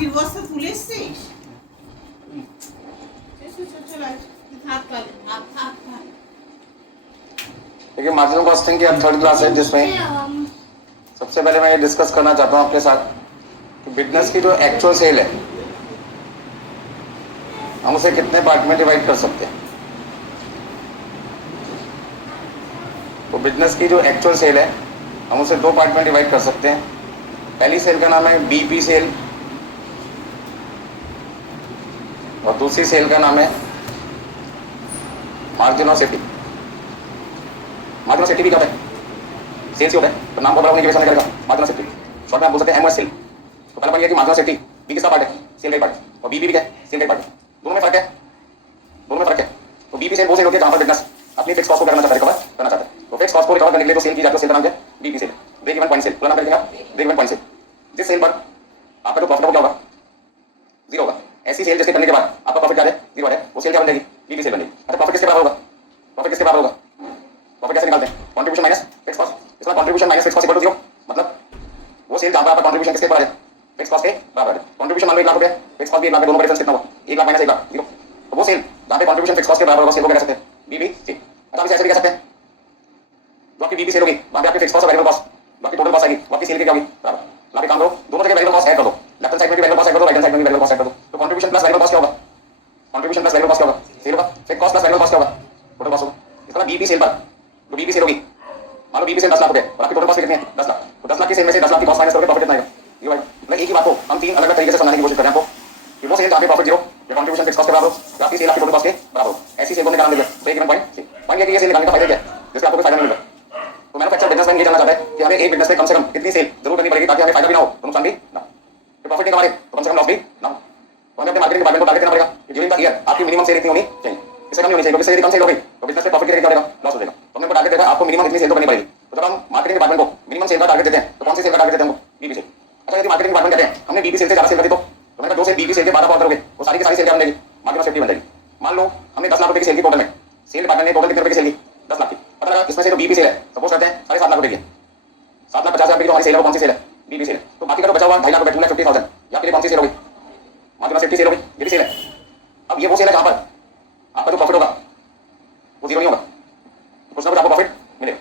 মাটির বস্তা তুলে এসছিস? देखिए मार्जिनल कॉस्टिंग की अब थर्ड क्लास है जिसमें सबसे पहले मैं ये डिस्कस करना चाहता हूँ आपके साथ कि बिजनेस की जो एक्चुअल सेल है हम उसे कितने पार्ट में डिवाइड कर सकते हैं। तो बिजनेस की जो एक्चुअल सेल है हम उसे दो पार्ट में डिवाइड कर सकते हैं। पहली सेल का नाम है बीपी सेल और दूसरी सेल का नाम है margin of safety. Margin of safety भी क्या होता है? सेल्स ही होता है, तो नाम को बड़ा होने की वजह से करेगा मार्जिन ऑफ सेफ्टी। शॉर्ट में आप बोल सकते हैं एमओएस सेल। तो पहला बात यह है कि मार्जिन ऑफ सेफ्टी बी किसका पार्ट है? सेल का पार्ट। और बीबी भी क्या है? सेल का पार्ट। दोनों में फर्क है, दोनों में फर्क है। तो बीपी सेल वो सेल होती है जहां पर बिजनेस अपनी फिक्स कॉस्ट को करना चाहता है, रिकवर करना चाहता है। तो फिक्स कॉस्ट को रिकवर करने के लिए तो सेल की जाती है, सेल का नाम है BP sale, break even point sale. पूरा नाम क्या लिखेंगे आप? Break even point sale. जिस सेल पर आपका जो प्रॉफिट होगा क्या होगा? जीरो होगा। ऐसी सेल जिसके करने के बाद आपका प्रॉफिट क्या है? जीरो है, वो सेल क्या बन जाएगी? बीपी सेल बन जाएगी। अच्छा प्रॉफिट किसके बराबर होगा? प्रॉफिट किसके बराबर होगा? प्रॉफिट कैसे निकालते हैं? Contribution minus fix cost. इसका contribution minus fix cost equal to zero. मतलब वो सेल जहां पर आपका कंट्रीब्यूशन किसके बराबर है? फिक्स कॉस्ट के बराबर है। कंट्रीब्यूशन मान लो 1 लाख रुपया, फिक्स कॉस्ट भी 1 लाख है, दोनों का डिफरेंस कितना हुआ? 1 लाख माइनस 1 लाख, जीरो। तो वो सेल जहां पे कंट्रीब्यूशन फिक्स कॉस्ट के बराबर होगा, सेल को क्या कह सकते हैं? बीबी सेल। अच्छा आप इसे ऐसे भी कह सकते हैं, जो आपकी बीबी सेल होगी वहां पे आपकी फिक्स कॉस्ट और वेरिएबल कॉस्ट, बाकी टोटल कॉस्ट आएगी, वो आपकी सेल की क्या होगी? बराबर। आप एक काम करो, दोनों जगह वेरिएबल कॉस्ट ऐड कर दो। लेफ्ट हैंड साइड में भी वेरिएबल कॉस्ट ऐड कर दो, राइट हैंड साइड में भी वेरिएबल कॉस्ट ऐड कर दो। तो कंट्रीब्यूशन प्लस वेरिएबल कॉस्ट क्या होगा? कंट्रीब्यूशन प्लस वेरिएबल कॉस्ट क्या होगा? सेल होगा। Fix cost plus variable cost क्या होगा? टोटल कॉस्ट होगा। इसका बीबी सेल पर जो बीबी सेल होगी, मान लो बीबी सेल 10 लाख रुपए और आपकी टोटल कॉस्ट कितनी है? 10 लाख। तो 10 लाख की सेल में से 10 लाख की कॉस्ट माइनस करके प्रॉफिट कितना आएगा? जीरो आएगा। मतलब एक ही बात को हम तीन अलग अलग तरीके से समझाने की कोशिश कर रहे हैं आपको कि वो सेल जहां पे प्रॉफिट जीरो या कंट्रीब्यूशन फिक्स कॉस्ट के बराबर हो, या आपकी सेल आपकी टोटल कॉस्ट के बराबर हो, ऐसी सेल को निकालने के लिए break even point sale. Point ये कि ये सेल निकालने का फायदा क्या है? जिससे आपको कोई फायदा नहीं मिलेगा। तो मैन्युफैक्चर बिजनेसमैन ये जानना चाहता है कि हमें एक बिजनेस में कम से कम कितनी सेल जरूर करनी पड़ेगी ताकि हमें फायदा भी ना हो तो नुकसान भी ना हो। प्रॉफिट नहीं कमा रहे तो कम से कम लॉस भी ना हो। तो हमें अपने मार्केटिंग डिपार्टमेंट को टारगेट देना पड़ेगा कि ड्यूरिंग द ईयर आपकी मिनिमम सेल इतनी होनी चाहिए, इससे कम नहीं होनी चाहिए, क्योंकि सेल कम सेल हो गई तो बिजनेस में प्रॉफिट कितनी रहेगा? लॉस हो जाएगा। तो हमने टारगेट देगा आपको मिनिमम इतनी सेल तो करनी पड़ेगी। तो जब हम मार्केटिंग डिपार्टमेंट को मिनिमम सेल का टारगेट देते हैं तो कौन सी सेल का टारगेट देते हैं? बीबी सेल। अच्छा यदि मार्केटिंग डिपार्टमेंट कहते हैं हमने बीबी सेल से ज्यादा सेल कर दी तो मैंने जो सेल बीबी सेल के 12 करोगे वो सारी की सारी सेल क्या बन जाएगी? मार्जिन ऑफ सेफ्टी बन जाएगी। मान लो हमने 10 लाख रुपए की सेल की, टोटल में सेल डिपार्टमेंट ने टोटल कितने रुपए की सेल की? 10 लाख की। पता लगा इसमें से जो बीबी सेल है सपोज करते हैं 7.5 लाख रुपए की, 7,50,000 रुपए की जो हमारी सेल है वो कौन सी सेल है? बीबी सेल है। तो बाकी का जो बचा हुआ 2.5 लाख रुपए, 2,50,000 या फिर कौन सी सेल होगी? मार्जिन ऑफ सेफ्टी सेल होगी, ये भी सेल है। अब ये वो सेल है जहां पर आपका जो प्रॉफिट होगा वो जीरो नहीं होगा, कुछ ना कुछ आपको प्रॉफिट मिलेगा,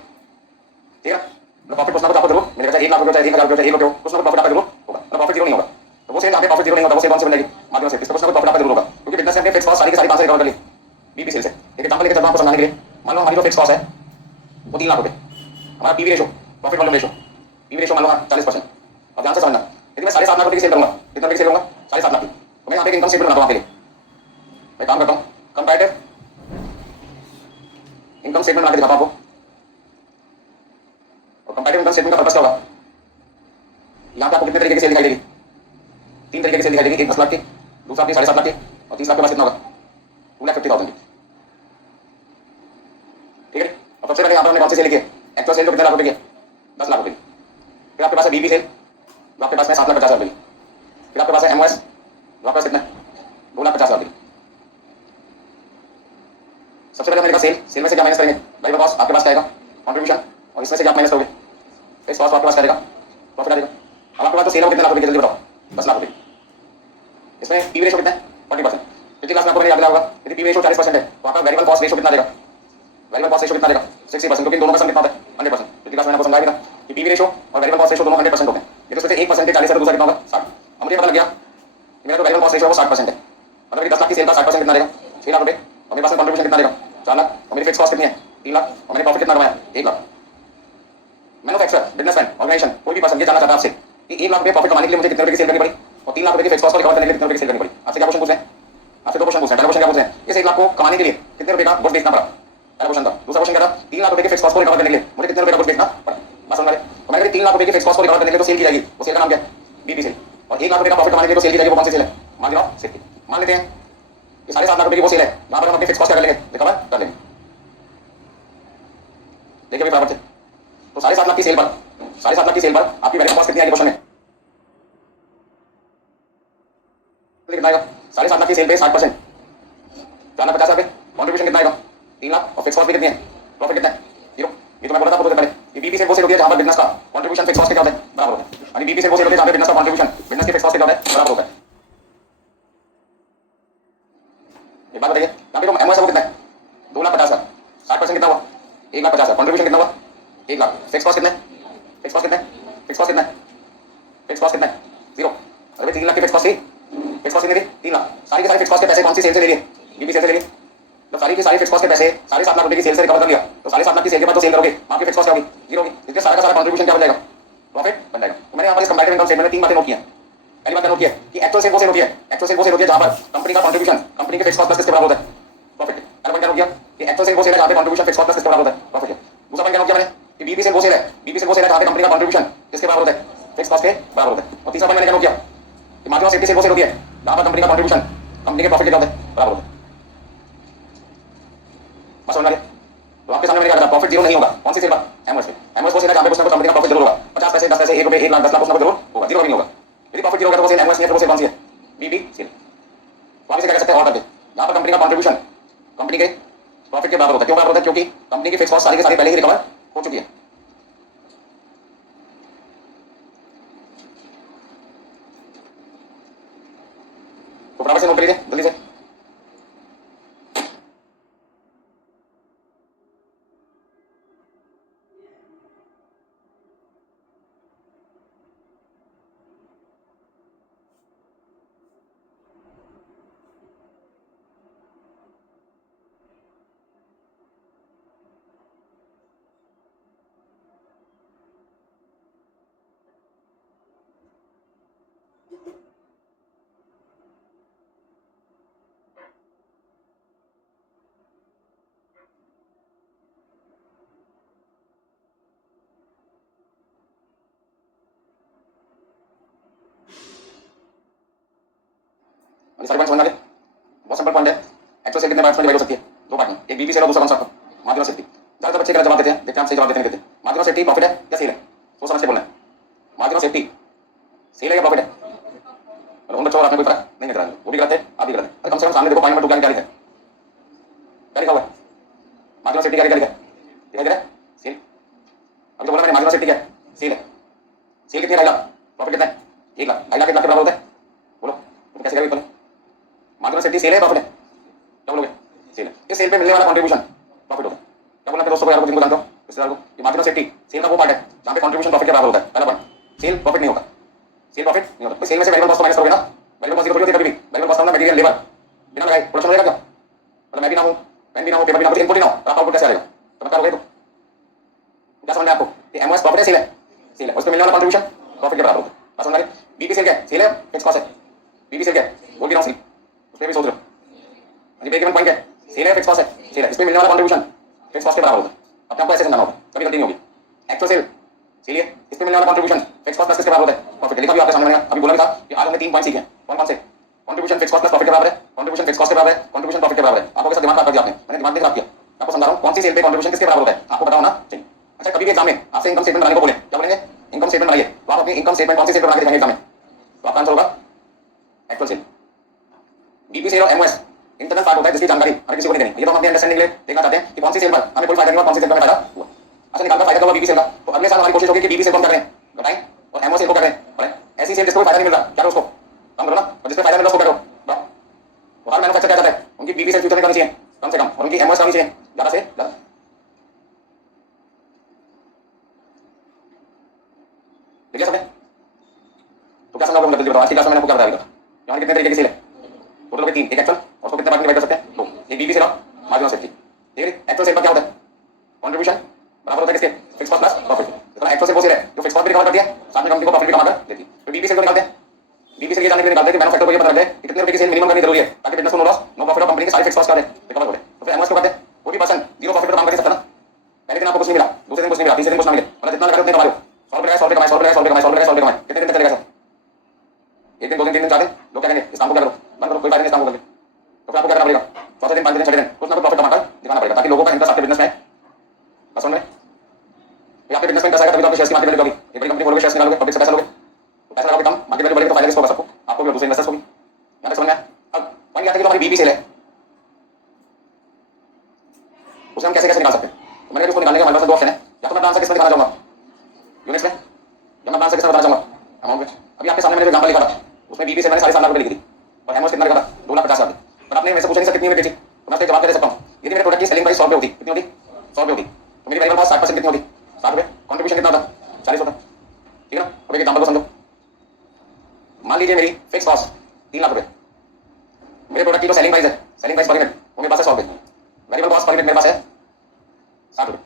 ठीक है ना? प्रॉफिट कुछ ना कुछ आपको जरूर मिलेगा, चाहे 1 लाख रुपए, चाहे 1,000 रुपए, चाहे 1 रुपए हो, कुछ ना कुछ प्रॉफिट आपका जरूर होगा। प्रॉफिट जीरो नहीं होगा तो वो सेल जहां पे प्रॉफिट जीरो नहीं होगा वो सेल कौन सी बन जाएगी? Margin of safety. कुछ ना कुछ प्रॉफिट आपका जरूर होगा, क्योंकि बिजनेस से हमने फिक्स कॉस्ट सारी की सारी 5 से रिकवर कर ली बीबी सेल से। एक एग्जांपल लेके चलता हूं आपको समझाने के लिए। मान लो हमारी जो फिक्स कॉस्ट है वो 3 लाख रुपए, हमारा PV ratio, profit volume ratio, PV ratio मान लो 40%। अब ध्यान से समझना, यदि मैं 7.5 लाख रुपए की सेल करूंगा, कितना रुपए की सेल करूंगा? 7.5 लाख की। तो मैं यहाँ पे एक इनकम स्टेटमेंट बनाता हूँ आपके लिए। मैं काम करता हूँ कंपैरेटिव इनकम स्टेटमेंट बना के दिखाता हूं आपको। और कंपैरेटिव इनकम स्टेटमेंट का पर्पस क्या होगा? यहाँ पे आपको कितने तरीके की सेल दिखाई देगी? 3 तरीके की सेल दिखाई देगी। एक 10 लाख की, दूसरा आपकी 7.5 लाख की, और 30 लाख के पास कितना होगा? 2,50,000 की, ठीक है। अब सबसे पहले यहाँ पर हमने कौन सी सेल लिखी है? एक्चुअल सेल जो कितने लाख रुपए की है? 10 लाख रुपए की। फिर आपके पास है बीबी सेल जो आपके पास है 7,50,000 की। फिर आपके पास है एमओएस जो आपके पास कितना? 2,50,000 की। सबसे पहले मैंने कहा सेल में से क्या माइनस करेंगे? वेरिएबल कॉस्ट आपके पास क्या आएगा? कंट्रीब्यूशन। और इसमें से क्या माइनस करोगे? फिक्स कॉस्ट आपके पास क्या आएगा? प्रॉफिट आएगा। अब आपके पास जो सेल है कितने लाख रुपए की? जल्दी बताओ। 10 लाख रुपए। इसमें पीवी रेशो कितना है? 40%। पिछली क्लास में आपको याद होगा यदि पीवी रेशो 40% है तो आपका वेरिएबल कॉस्ट रेशो कितना आएगा? वेरिएबल कॉस्ट रेशो कितना आएगा? 60%, क्योंकि दोनों का सम कितना होता है? 100%। पिछली क्लास में आपको समझाया था कि पीवी रेशो और वेरिएबल कॉस्ट रेशो दोनों 100% होते हैं। ये तो उसमें 1% 40 है तो दूसरा कितना होगा? 60। अब मुझे पता लग गया कि मेरा जो वेरिएबल कॉस्ट रेशो है वो 60% है। मतलब कि 10 लाख की सेल का 60% कितना रहेगा? 6 लाख रुपए। और मेरे पास कंट्रीब्यूशन कितना रहेगा? 4 लाख। और मेरी फिक्स कॉस्ट कितनी है? 3 लाख। और मैंने प्रॉफिट कितना कमाया? 1 लाख। मैन्युफैक्चरर, बिजनेसमैन, ऑर्गेनाइजेशन, कोई भी पर्सन ये जानना चाहता है आपसे कि 1 लाख रुपए प्रॉफिट कमाने के लिए मुझे कितने रुपए की सेल करनी पड़ी और 3 लाख रुपए की फिक्स कॉस्ट को रिकवर करने के लिए कितने रुपए की सेल करनी पड़ी? आपसे क्या क्वेश्चन पूछ रहे हैं? आपसे 2 क्वेश्चन पूछ रहे हैं। पहला क्वेश्चन क्या पूछ रहे हैं? इस 1 लाख को कमाने के लिए कितने रुपए का गुड्स बेचना पड़ा? पहला क्वेश्चन था। दूसरा क्वेश्चन क्या था? 3 लाख रुपए की फिक्स कॉस्ट को रिकवर करने के लिए मुझे कितने रुपए का गुड्स बेचना पड़ा? बात समझ रहे? तो मैंने कहा 3 लाख रुपए की फिक्स कॉस्ट को रिकवर करने के लिए तो सेल की जाएगी, वो सेल का नाम क्या है? BB cell. और 1 लाख रुपए का प्रॉफिट कमाने के लिए तो सेल की जाएगी, वो कौन सी सेल है? Margin of safety. मान लेते हैं कि 7.5 लाख रुपए की वो सेल है जहां पर हम अपनी फिक्स कॉस्ट क्या कर लेंगे? रिकवर कर लेंगे। देखिए भाई बराबर थे। तो 7.5 लाख की सेल पर 7.5 लाख की सेल पर आपकी वेरिएबल कॉस्ट कितनी आएगी क्वेश्चन में? कितना आएगा? 7.5 लाख की सेल पे 60%, 4,50,000 रुपए। कंट्रीब्यूशन कितना आएगा? 3 लाख। और फिक्स कॉस्ट भी कितनी है? प्रॉफिट कितना है? जीरो। ये तो मैं बोला था आपको पहले कि बीबी सेल वो सेल होती है जहां पर बिजनेस का कंट्रीब्यूशन फिक्स कॉस्ट के क्या होता है? बराबर होता है। यानी बीबी सेल वो सेल होती है जहां पे बिजनेस का कंट्रीब्यूशन बिजनेस के फिक्स कॉस्ट के क्या होता है? बराबर होता है। एक बात बताइए, यहाँ पे जो एमओएस है वो कितना है? 2,50,000। 60% कितना हुआ? 1,50,000। कॉन्ट्रीब्यूशन कितना हुआ? 1,00,000। फिक्स कॉस्ट कितना है? फिक्स कॉस्ट कितना है? फिक्स कॉस्ट कितना है? फिक्स कॉस्ट कितना है? 0। अरे 3 लाख की फिक्स कॉस्ट थी। फिक्स कॉस्ट कितनी थी? 3 लाख। सारी की सारी फिक्स कॉस्ट के पैसे कौन सी सेल से ले लिए? बीबी सेल से ले लिए। तो सारी की सारी फिक्स कॉस्ट के पैसे 7.5 लाख रुपए की सेल से रिकवर कर लिया, तो 7.5 लाख की सेल के बाद जो सेल करोगे आपकी फिक्स कॉस्ट क्या होगी? 0 होगी। इसलिए सारा का सारा कॉन्ट्रीब्यूशन क्या बन जाएगा? प्रॉफिट बन जाएगा। तो मैंने यहाँ पर इस कंपैरेटिव इनकम स्टेटमेंट में 3 बातें नोट की हैं। पहली बात नोट की है कि एक्चुअल सेल वो सेल होती है, एक्चुअल सेल वो सेल होती है जहां पर कंपनी का कॉन्ट्रीब्यूशन कंपनी के फिक्स कॉस्ट प्लस किसके बराबर होता है? प्रॉफिट। पहला पॉइंट क्या नोट किया कि एक्चुअल सेल वो सेल है जहां पे कॉन्ट्रीब्यूशन फिक्स कॉस्ट प्लस किसके बराबर होता है? प्रॉफिट। दूसरा पॉइंट क्या नोट किया मैंने कि बीबी सेल वो सेल है, बीबी सेल वो सेल है जहां पे कंपनी का कॉन्ट्रीब्यूशन किसके बराबर होता है? फिक्स कॉस्ट के बराबर होता है। और तीसरा पॉइंट मैंने क्या नोट किया कि मार्जिन ऑफ सेफ्टी सेल वो सेल होती है जहां पर कंपनी का कॉन्ट्रीब्यूशन कंपनी के प्रॉफिट के बराबर होता है। बस समझ आ गया? तो आपके सामने मैंने क्या कहा, प्रॉफिट 0 नहीं होगा। कौन सी सेल पर? एमओएस पे। एमओएस वो सेल है जहां पे कुछ ना कुछ कंपनी का प्रॉफिट जरूर होगा। 50 पैसे, 10 पैसे, 1 रुपए, 1 लाख, 10 लाख कुछ ना कुछ जरूर होगा। 0 नहीं होगा। यदि प्रॉफिट 0 होगा तो वो सेल एमओएस नहीं है, तो वो सेल कौन सी है? BB cell. तो आप इसे क्या कह सकते हैं और करके, जहां पर कंपनी का कॉन्ट्रीब्यूशन कंपनी के प्रॉफिट के बराबर होता है। क्यों बराबर होता है? क्योंकि कंपनी की फिक्स कॉस्ट सारी की सारी पहले ही रिकवर हो चुकी है। तो फटाफट से नोट कर लीजिए जल्दी से। सारे पॉइंट समझ आ गए? बहुत सिंपल पॉइंट है। एक्चुअल सेल कितने पार्ट्स में डिवाइड हो सकती है? 2 पार्ट में। एक बीबी सेल और दूसरा कौन सा? Margin of safety. ज्यादातर बच्चे गलत जवाब देते हैं, देखते हैं हम सही जवाब देते नहीं देते। मार्जिन ऑफ सेफ्टी प्रॉफिट है या सेल है? सोच समझ के बोलना है। मार्जिन ऑफ सेफ्टी सेल है या प्रॉफिट है? और उन बच्चों और आपने कोई फर्क नहीं निकला, वो भी गलत है, आप भी गलत है। अरे कम से कम सामने देखो, पॉइंट नंबर 2 क्या लिखा है? क्या लिखा हुआ है? मार्जिन ऑफ सेफ्टी क्या लिखा है? दिखाई दे रहा है? सेल। अभी तो बोला मैंने मार्जिन ऑफ सेफ्टी क्या है? सेल है। सेल कितनी है? 2.5 लाख। प्रॉफिट कितना है? 1 लाख। 2.5 लाख 1 लाख के बराबर होता है? बोलो तो कैसे करेंगे? मार्जिन ऑफ सेफ्टी सेल है प्रॉफिट है? क्या बोलोगे? सेल है। इस सेल पे मिलने वाला कंट्रीब्यूशन प्रॉफिट होता है। क्या बोलना है दोस्तों को, यार को जिनको जानते हो रिश्तेदार को, कि मार्जिन ऑफ सेफ्टी सेल का वो पार्ट है जहां पे कंट्रीब्यूशन प्रॉफिट के बराबर होता है। पहला पॉइंट, सेल प्रॉफिट नहीं होता। सेल प्रॉफिट नहीं होता। सेल में से वेरिएबल कॉस्ट माइनस करोगे ना, वेरिएबल कॉस्ट थोड़ी होती है कभी भी। वेरिएबल कॉस्ट होता है मटेरियल लेबर, बिना लगाए प्रोडक्शन होगा क्या? मतलब मैं भी ना हूं, पेन भी ना हो, पेपर भी ना हो, इनपुट ही ना हो, तो आउटपुट कैसे आएगा? चमत्कार हो गया। तो क्या समझ में आपको कि एमओएस प्रॉफिट है सेल है? सेल है। उस पे मिलने वाला कंट्रीब्यूशन प्रॉफिट के बराबर होता है। बात समझ आ गई? बीबी सेल क्या है? सेल है, फिक्स कॉस्ट है। बीबी सेल क्या है? बोल भी रहा हूं, उस पे भी सोच रहे हो। ब्रेक इवन पॉइंट है, सेल है, फिक्स कॉस्ट है। सेल है, इसमें मिलने वाला कंट्रीब्यूशन फिक्स कॉस्ट के बराबर होता है। अपने आपको ऐसे समझाना होगा, कभी गलती नहीं होगी। एक्चुअल सेल सेल है, इसमें मिलने वाला कंट्रीब्यूशन फिक्स कॉस्ट प्लस किसके बराबर होता है? प्रॉफिट। लिखा भी आपके सामने मैंने अभी बोला भी था कि आज हमने 3 पॉइंट सीखे हैं। कौन कौन से? Contribution fix cost plus profit के बराबर है, कंट्रीब्यूशन फिक्स कॉस्ट के बराबर है, कंट्रीब्यूशन प्रॉफिट के बराबर है। आपको कैसा दिमाग खराब कर दिया आपने? मैंने दिमाग नहीं खराब किया, आपको समझा रहा हूं कौन सी सेल पे कंट्रीब्यूशन किसके बराबर होता है, आपको पता होना चाहिए। अच्छा, कभी भी एग्जाम में आपसे इनकम स्टेटमेंट बनाने को बोले, क्या बोलेंगे? इनकम स्टेटमेंट बनाइए, तो आप अपनी इनकम स्टेटमेंट कौन सी सेल पे बना के दिखाएंगे एग्जाम में? तो आपका आंसर होगा एक्चुअल सेल। बीपी सेल और एमओएस इंटरनल पार्ट होता है जिसकी जानकारी हर किसी को नहीं देनी। ये तो हम अपने अंडरस्टैंडिंग के लिए देखना चाहते हैं कि कौन सी सेल पर हमें कोई फायदा नहीं हुआ, कौन सी सेल पर हमें फायदा हुआ। अच्छा, निकालकर फायदा हुआ बीबी सेल का, तो अगले साल हमारी कोशिश होगी कि बीबी सेल को हम क्या करें, घटाएं, और एमओएस सेल को क्या करें, बढ़ाएं। ऐसी सेल जिसको फायदा नहीं मिल रहा, क्या करो उसको कम करो ना, और जिसको फायदा मिल रहा उसको क्या करो बढ़ाओ। तो हर मैन्युफैक्चरर क्या चाहता है, उनकी बीबी सेल फ्यूचर में करनी चाहिए कम से कम, और उनकी एमओएस करनी चाहिए ज्यादा से ज्यादा। ठीक है समझे? तो क्या समझा आपको? जल्दी बताओ। आज की क्लास में मैंने आपको क्या बताया अभी तक? यहाँ कितने तरीके की सेल है? टोटल हो गए 3, एक एक्चुअल, और उसको कितने पार्ट में डिवाइड कर सकते हैं? 2। एक बीबी सेल और मार्जिन ऑफ सेफ्टी। ठीक है, एक्चुअल सेल पर क्या होता है? कंट्रीब्यूशन बराबर होता है किसके? Fix cost plus profit. तो एक्चुअल सेल वो सेल है जो फिक्स कॉस्ट भी रिकवर करती है, साथ में कंपनी को प्रॉफिट भी कमा कर देती है। तो बीबी सेल को निकालते हैं। बीबी सेल ये जानने के लिए निकालते हैं कि मैन्युफैक्चरर को ये पता लगे कि कितने रुपए की सेल मिनिमम करनी जरूरी है ताकि बिजनेस को नो लॉस नो प्रॉफिट और कंपनी के सारे फिक्स कॉस्ट क्या है रिकवर हो जाए। तो फिर एमओएस को कहते हैं वो भी पर्सन जीरो प्रॉफिट पर काम कर सकता है ना। पहले दिन आपको कुछ नहीं मिला, दूसरे दिन कुछ नहीं मिला, तीसरे दिन कुछ ना मिले, मतलब जितना लगा उतने कमा लो। 100 रुपए 100 रुपए कमाए, 100 रुपए 100 रुपए कमाए, 100 रुपए 100 रुपए कमाए, कितने दिन तक चलेगा सर? एक दिन, 2 दिन, 3 दिन, 4 दिन, लोग क्या कहेंगे इस काम को क्या करो, बंद करो, कोई फायदा नहीं इस काम को करके। तो फिर आपको क्या करना पड़ेगा? चौथे दिन, 5 दिन, 6 दिन कुछ ना कुछ प्रॉफिट कमाकर दिखाना पड़ेगा ताकि लोगों का इंटरेस्ट आपके बिजनेस में है। बस समझ में? ये आपके बिजनेस में इंटरेस्ट आएगा तभी तो आपके शेयर्स की मार्केट वैल्यू होगी। एक बड़ी कंपनी खोलोगे, शेयर्स निकालोगे, पब्लिक से पैसा लोगे, तो पैसा लगाओगे कम, मार्केट वैल्यू बढ़ेगी तो फायदा किसको होगा? सबको, आपको भी और दूसरे इन्वेस्टर्स को भी। यहाँ तक समझ में आया? अब पॉइंट आता है कि जो हमारी बीबी सेल है उसे हम कैसे कैसे निकाल सकते हैं। तो मैंने उसको निकालने का हमारे पास 2 ऑप्शन है। या तो मैं आंसर किसमें दिखाना चाहूंगा, यूनिट्स में, या मैं आंसर किसमें बताना चाहूंगा, अमाउंट में। अभी आपके सामने मैंने जो एग्जांपल लिखा था उसमें बीबी सेल मैंने 7.5 लाख रुपए लिखी थी और एमओएस कितना लिखा था? 2,50,000। पर आपने मेरे से पूछा नहीं सर कितनी होगी बेची, तो मैं आपसे जवाब दे सकता हूँ। यदि मेरे प्रोडक्ट की सेलिंग प्राइस 100 रुपये होती, कितनी होती? 100 रुपये होती, तो मेरी वेरिएबल कॉस्ट 60% कितनी होती? 60 रुपये। कॉन्ट्रीब्यूशन कितना होता? 40 होता। ठीक है ना? अब एक एग्जाम्पल को समझो। मान लीजिए मेरी फिक्स कॉस्ट 3 लाख रुपये, मेरे प्रोडक्ट की जो सेलिंग प्राइस है, सेलिंग प्राइस पर यूनिट वो मेरे पास है 100 रुपये, वेरिएबल कॉस्ट पर यूनिट मेरे पास है 60 रुपये।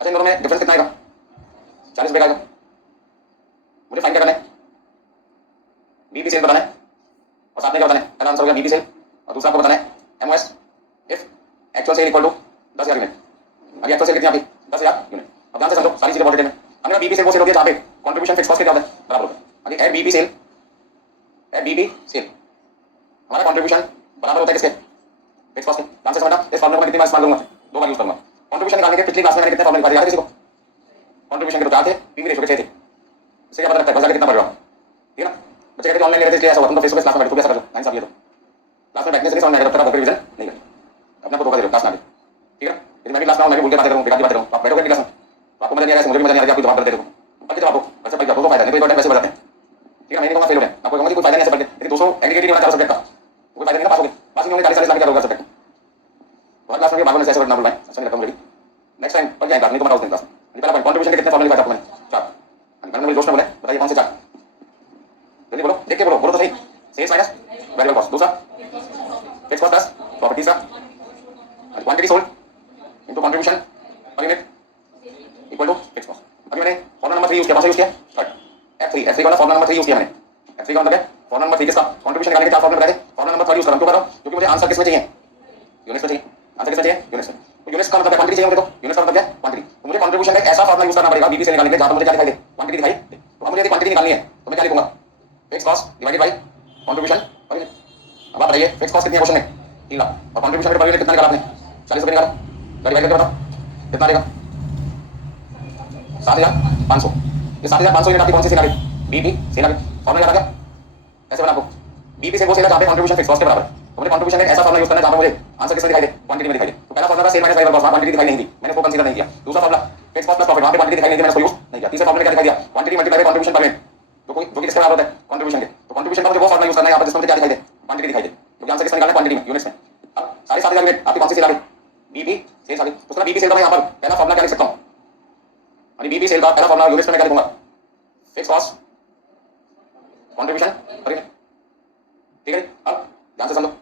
अच्छा, इन दोनों में डिफरेंस कितना आएगा? 40 रुपये का आएगा। मुझे फाइन क्या करना है? बीपी सेल बताना है, और साथ में क्या बताना है? पहला आंसर हो गया बीपी सेल, और दूसरा आपको बताना है MOS if actual sale equal to 10,000 unit. अभी एक्चुअल सेल कितनी आपकी? 10,000 यूनिट। अब ध्यान से समझो सारी चीजें बहुत डिटेल में। हमने बीपी सेल वो सेल होती है जहाँ पे कंट्रीब्यूशन फिक्स कॉस्ट के क्या होता है? बराबर होता है। अभी at BP sale, at BP sale हमारा कंट्रीब्यूशन बराबर होता है किसके? फिक्स कॉस्ट के। ध्यान से समझना, इस फॉर्मूले में कितनी बार इस्तेमाल करूंगा? 2 बार यूज करूंगा। कंट्रीब्यूशन निकालने के पिछली क्लास में मैंने कितने फॉर्मूले निकाले याद है किसी को? कंट्रीब्यूशन के तो 4 थे, पीवी रेशियो के 6 थे। इससे क्या पता लगता है बाजार कितना बढ़ रहा है? ठीक है ना? बच्चे कहते हैं ऑनलाइन ले रहे थे इसलिए ऐसा हुआ, तुम तो फेस टू फेस क्लास में बैठे, तो भी ऐसा कर लो। नाइन साहब ये तो क्लास में बैठने से नहीं समझ में आएगा, तब तक आप रिवीजन नहीं करें, अपने को धोखा दे रहे हो क्लास में आगे। ठीक है? यदि मैं भी क्लास में हूं, मैं भी भूल के बातें करूं, बेकार की बातें करूं, तो आप बैठोगे क्लास में, तो आपको मजा नहीं आ रहा है, मुझे भी मजा नहीं आ रहा है, आपको जवाब दे दूं, पढ़ के जवाब दो, वैसे पढ़ जाओ, तो फायदा नहीं, कोई वैसे बताते हैं। ठीक है? मैं नहीं कहूंगा फेल हो गए, आपको कहूंगा कोई फायदा नहीं ऐसे पढ़ के, लेकिन 200 एग्रीगेट वाला 4 सब्जेक्ट का कोई फायदा नहीं, पास हो गए, पास नहीं होंगे 40 लाख क्या होगा सब्जेक्ट। और क्लास में भागों ने ऐसे पढ़ना बुलवाएं, अच्छा नहीं लगता मुझे। नेक्स्ट टाइम पढ़ जाएगा, नहीं तो मैं उस दिन क्लास में। पहला पॉइंट कंट्रीब्यूशन के कितने फॉर्मूले बताया आपको मैंने? 4। मैंने मुझे दोस्त ने बोले बताइए कौन से 4? जल्दी बोलो, देख के बोलो, बोलो तो सही। सेल्स माइनस वेरिएबल कॉस्ट, दूसरा फिक्स कॉस्ट प्लस प्रॉफिट, तीसरा quantity sold into contribution per unit equal to fix cost. अभी मैंने फॉर्मूला नंबर 3 यूज किया, कौन सा यूज किया? थर्ड, F3 वाला फॉर्मूला नंबर 3 यूज किया मैंने। F3 का मतलब है फॉर्मूला नंबर 3 किसका? कंट्रीब्यूशन निकालने के 4 फॉर्मूले बताए थे, फॉर्मूला नंबर 3 यूज कर रहा हूं। क्यों कर रहा हूं? क्योंकि मुझे आंसर किसमें चाहिए? यूनिट्स में चाहिए। आंसर किसमें चाहिए? यूनिट्स में। तो यूनिट्स का मतलब है क्वांटिटी चाहिए मुझे, तो यूनिट्स का मतलब क्या है? क्वांटिटी। तो मुझे कंट्रीब्यूशन का एक ऐसा फॉर्मूला यूज करना पड़ेगा बीबी से निकालने के लिए जहां पर मुझे क्या दिखाई दे? क्वांटिटी दिखाई दे। तो अब मुझे यदि क्वांटिटी निकालनी है तो मैं क्या लिखूंगा? Fix cost divided by contribution per unit. अब आप बताइए फिक्स कॉस्ट कितनी है क्वेश्चन में? 3 लाख, और कंट्रीब्यूशन पर यूनिट कितना निकाला आपने? 40 रुपये निकाला। डिवाइड करके बताओ कितना देगा? 7,500। ये 7,500 यूनिट आपकी कौन सी सेल आ गई? बीबी सेल आ गई। फॉर्मूला याद आ गया? कैसे बना आपको? बीबी से वो सेल है जहां पे कंट्रीब्यूशन फिक्स कॉस्ट के बराबर है। तो मुझे कंट्रीब्यूशन का ऐसा फॉर्मूला यूज करना है जहां पर मुझे आंसर किसमें दिखाई दे? क्वांटिटी में दिखाई दे। तो पहला formula sale minus variable cost, quantity दिखाई नहीं दी, मैंने उसको कंसीडर नहीं किया। दूसरा formula fix cost plus profit, वहां पे क्वांटिटी दिखाई नहीं दी, मैंने उसको यूज नहीं किया। तीसरे फॉर्मूले में क्या दिखाई दिया? Quantity multiply by contribution per unit, जो कि किसके बराबर होता है? कंट्रीब्यूशन के। तो कंट्रीब्यूशन का मुझे वो फॉर्मूला यूज करना है यहां पर जिसमें मुझे क्या दिखाई दे? क्वांटिटी दिखाई दे। तो आंसर किसमें निकालना है? क्वांटिटी में, यूनिट्स में। अब 7,500 यूनिट आपकी कौन सी सेल आ गई? बीबी सेल आ गई। तो उसका बीबी सेल का मैं यहां पर पहला फॉर्मूला क्या लिख सकता हूं? और बीबी सेल का पहला फॉर्मूला यूनिट्स में मैं क्या लिखूंगा? Fix cost contribution per unit. ठीक है? अब ध्यान से समझो।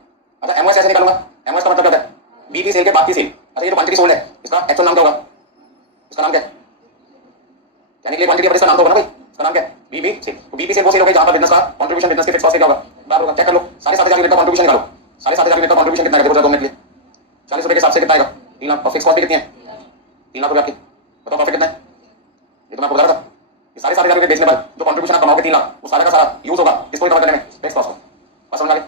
अच्छा, एमओएस ऐसे निकालूंगा। एमओएस का मतलब क्या होता है? बीबी सेल के बाद की सेल। अच्छा, ये जो क्वांटिटी सोल्ड है इसका एक्चुअल नाम क्या होगा? इसका नाम क्या है? क्या निकली क्वांटिटी पर इसका नाम तो होगा ना भाई? इसका नाम क्या है? BB cell. तो बीबी सेल वो सेल हो गई जहां पर बिजनेस का कंट्रीब्यूशन बिजनेस के फिक्स कॉस्ट से क्या होगा? बराबर होगा। चेक कर लो, 7,500 यूनिट का कंट्रीब्यूशन निकालो। 7,500 यूनिट का कंट्रीब्यूशन कितना है? देखो जरा 2 मिनट के लिए। 40 रुपए के हिसाब से कितना आएगा? 3 लाख। और फिक्स कॉस्ट भी कितनी है? 3 लाख रुपए आपकी। बताओ प्रॉफिट कितना है? ये तो मैं आपको बता रहा था। ये 7,500 यूनिट बेचने पर जो कंट्रीब्यूशन आप कमाओगे 3 लाख, वो सारा का सारा यूज होगा किसको कवर करने में? फिक्स कॉस्ट को। बस समझ आ गई?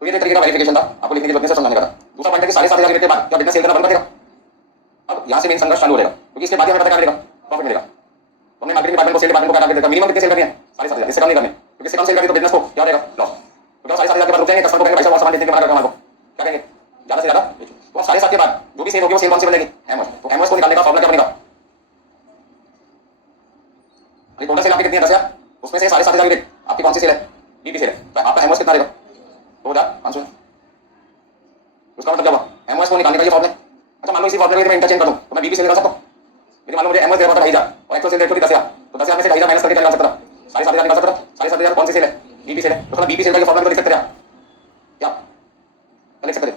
तो ये तरीके का वेरिफिकेशन था, आपको लिखने की जरूरत नहीं, समझाने का था। दूसरा पॉइंट है कि 7,500 यूनिट के बाद क्या बिजनेस सेल करना बंद कर देगा? अब यहाँ से मेन संघर्ष चालू हो जाएगा, क्योंकि इसके बाद हमें पता क्या मिलेगा? प्रॉफिट मिलेगा। तो हमने मार्केटिंग डिपार्टमेंट को, सेल डिपार्टमेंट को क्या टारगेट देगा? मिनिमम कितनी सेल करनी है? 7,500, इससे कम नहीं करनी, क्योंकि इससे कम सेल करेगी तो बिजनेस को क्या हो जाएगा? लॉस। तो क्या 7,500 के बाद रुक जाएंगे? कस्टमर को कहेंगे भाई साहब और सामान देने के बाद हमारे को क्या कहेंगे? ज्यादा से ज्यादा बेचो। तो 7,500 के बाद जो भी सेल होगी वो सेल कौन सी बनेगी? एमओएस। तो एमओएस को निकालने का फॉर्मूला क्या बनेगा? टोटल सेल आपकी कितनी है? 10,000, उसमें से 7,500 यूनिट आपकी कौन सी सेल है? बीबी सेल है। तो आपका एमओएस कितना रहेगा? 2,500। उसका मतलब क्या हुआ? एमओएस को निकालने का ये फॉर्मूला। अच्छा, मान लो इसी फॉर्मूले में मैं इंटरचेंज कर दूं तो मैं बीबी सेल निकाल सकता हूं। लेकिन मान लो मुझे एमओएस दे रहा था 2,500 और एक्चुअल सेल रेट थी 10,000, तो 10,000 में से 2,500 माइनस करके क्या निकाल सकता था? 7,500 निकाल सकता था। 7,500 कौन सी सेल है? बीबी सेल है। तो बीबी सेल का ये फॉर्मूला लिख सकते हैं क्या? क्या लिख सकते हैं?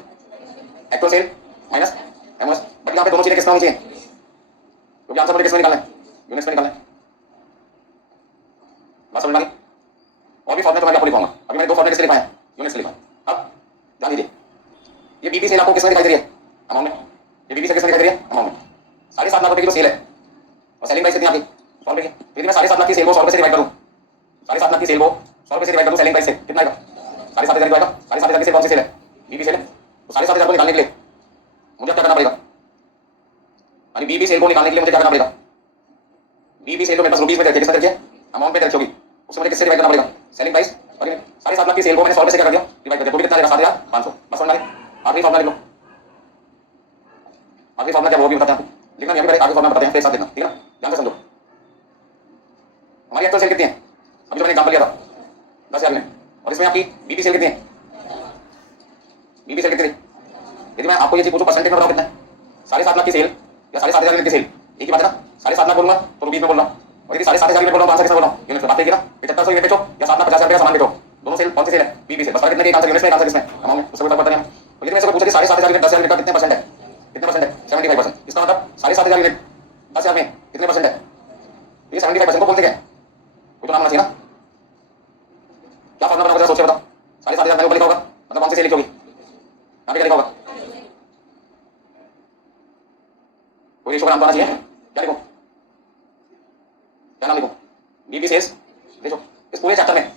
Actual sale minus MOS. But यहाँ पे दोनों चीजें किसमें होनी चाहिए? क्योंकि आंसर मुझे किसमें निकालना है? यूनिट्स में निकालना है। बात समझ में आ गई? और भी फॉर्मूला तो मैं आपको लिखवाऊंगा। अभी मैंने 2 फॉर्मूले किसके लिखवाए हैं? यूनिट्स के लिखवाए। अब ध्यान दीजिए, ये बीबी सेल आपको किसमें दिखाई दे रही है? अमाउंट में। ये बीबी सेल किसमें दिखाई दे रही है? अमाउंट में। 7.5 लाख रुपए की जो सेल है और सेलिंग प्राइस कितनी आपकी? 100 रुपए की। यदि मैं 7.5 लाख की सेल को 100 रुपए से डिवाइड करूं, 7.5 लाख की सेल को 100 रुपए से डिवाइड करूं सेलिंग प्राइस से, कितना आएगा? 7,500 आएगा। 7,500 की सेल कौन सी सेल है? बीबी सेल है। तो 7,500 को निकालने के लिए मुझे क्या करना पड़ेगा? यानी बीबी सेल को निकालने के लिए मुझे क्या करना पड़ेगा? बीबी सेल जो मेरे पास रुपीस में देखिए, किसमें देखिए? अमाउंट में देखी होगी, उससे मुझे किससे डिवाइड करना पड़ेगा? Selling price. और 7.5 लाख की सेल को मैंने 100 रुपए से क्या कर दिया? डिवाइड कर दिया, तो कितना आएगा? 7,500। बस समझ में आ गई? आखिरी फॉर्मूला लिख लो। आखिरी फॉर्मूला क्या वो भी बताते हैं, लिखना नहीं अभी, आगे फॉर्मूला बताते हैं, फिर साथ देना, ठीक है? ध्यान से समझो। हमारी एक्चुअल सेल कितनी है? अभी जो मैंने एग्जांपल लिया था 10,000 में, और इसमें आपकी बीबी सेल कितनी है? बीबी सेल कितनी थी? यदि मैं आपको ये चीज पूछूं परसेंटेज में बताओ कितना है? 7.5 लाख की सेल या 7.5 हजार यूनिट की सेल, एक ही बात है ना? 7.5 लाख बोलूंगा तो रुपीज में बोल रहा हूँ, और यदि 7.5 हजार यूनिट बोल रहा हूँ तो आंसर किसमें बोल रहा हूँ? यूनिट में। बात ठीक है ना? 7500 यूनिट बेचो या 7,50,000 का सामान बेचो, दोनों सेल कौन सी सेल है? BB cell. बस फर्क इतना कि एक आंसर यूनिट में, एक आंसर किसमें? अमाउंट में। उससे कोई फर्क पड़ता नहीं है। तो यदि मैं इसको पूछा कि 7.5 हजार यूनिट 10,000 यूनिट का कितने परसेंट है? कितने परसेंट है? 75%। इसका मतलब 7.5 हजार यूनिट 10,000 में कितने परसेंट है? ये 75% को बोलते क्या है? कोई तो नाम होना चाहिए ना? क्या फॉर्मूला बना, सोच के बताओ। 7.5 हजार मैंने ऊपर लिखा होगा, मतलब कौन सी सेल लिखी होगी? यहाँ पे क्या लिखा होगा? कोई रेशो का नाम तो आना चाहिए। क्या लिखूं? क्या नाम लिखूं? बीबी सेल्स। देखो इस पूरे चैप्टर में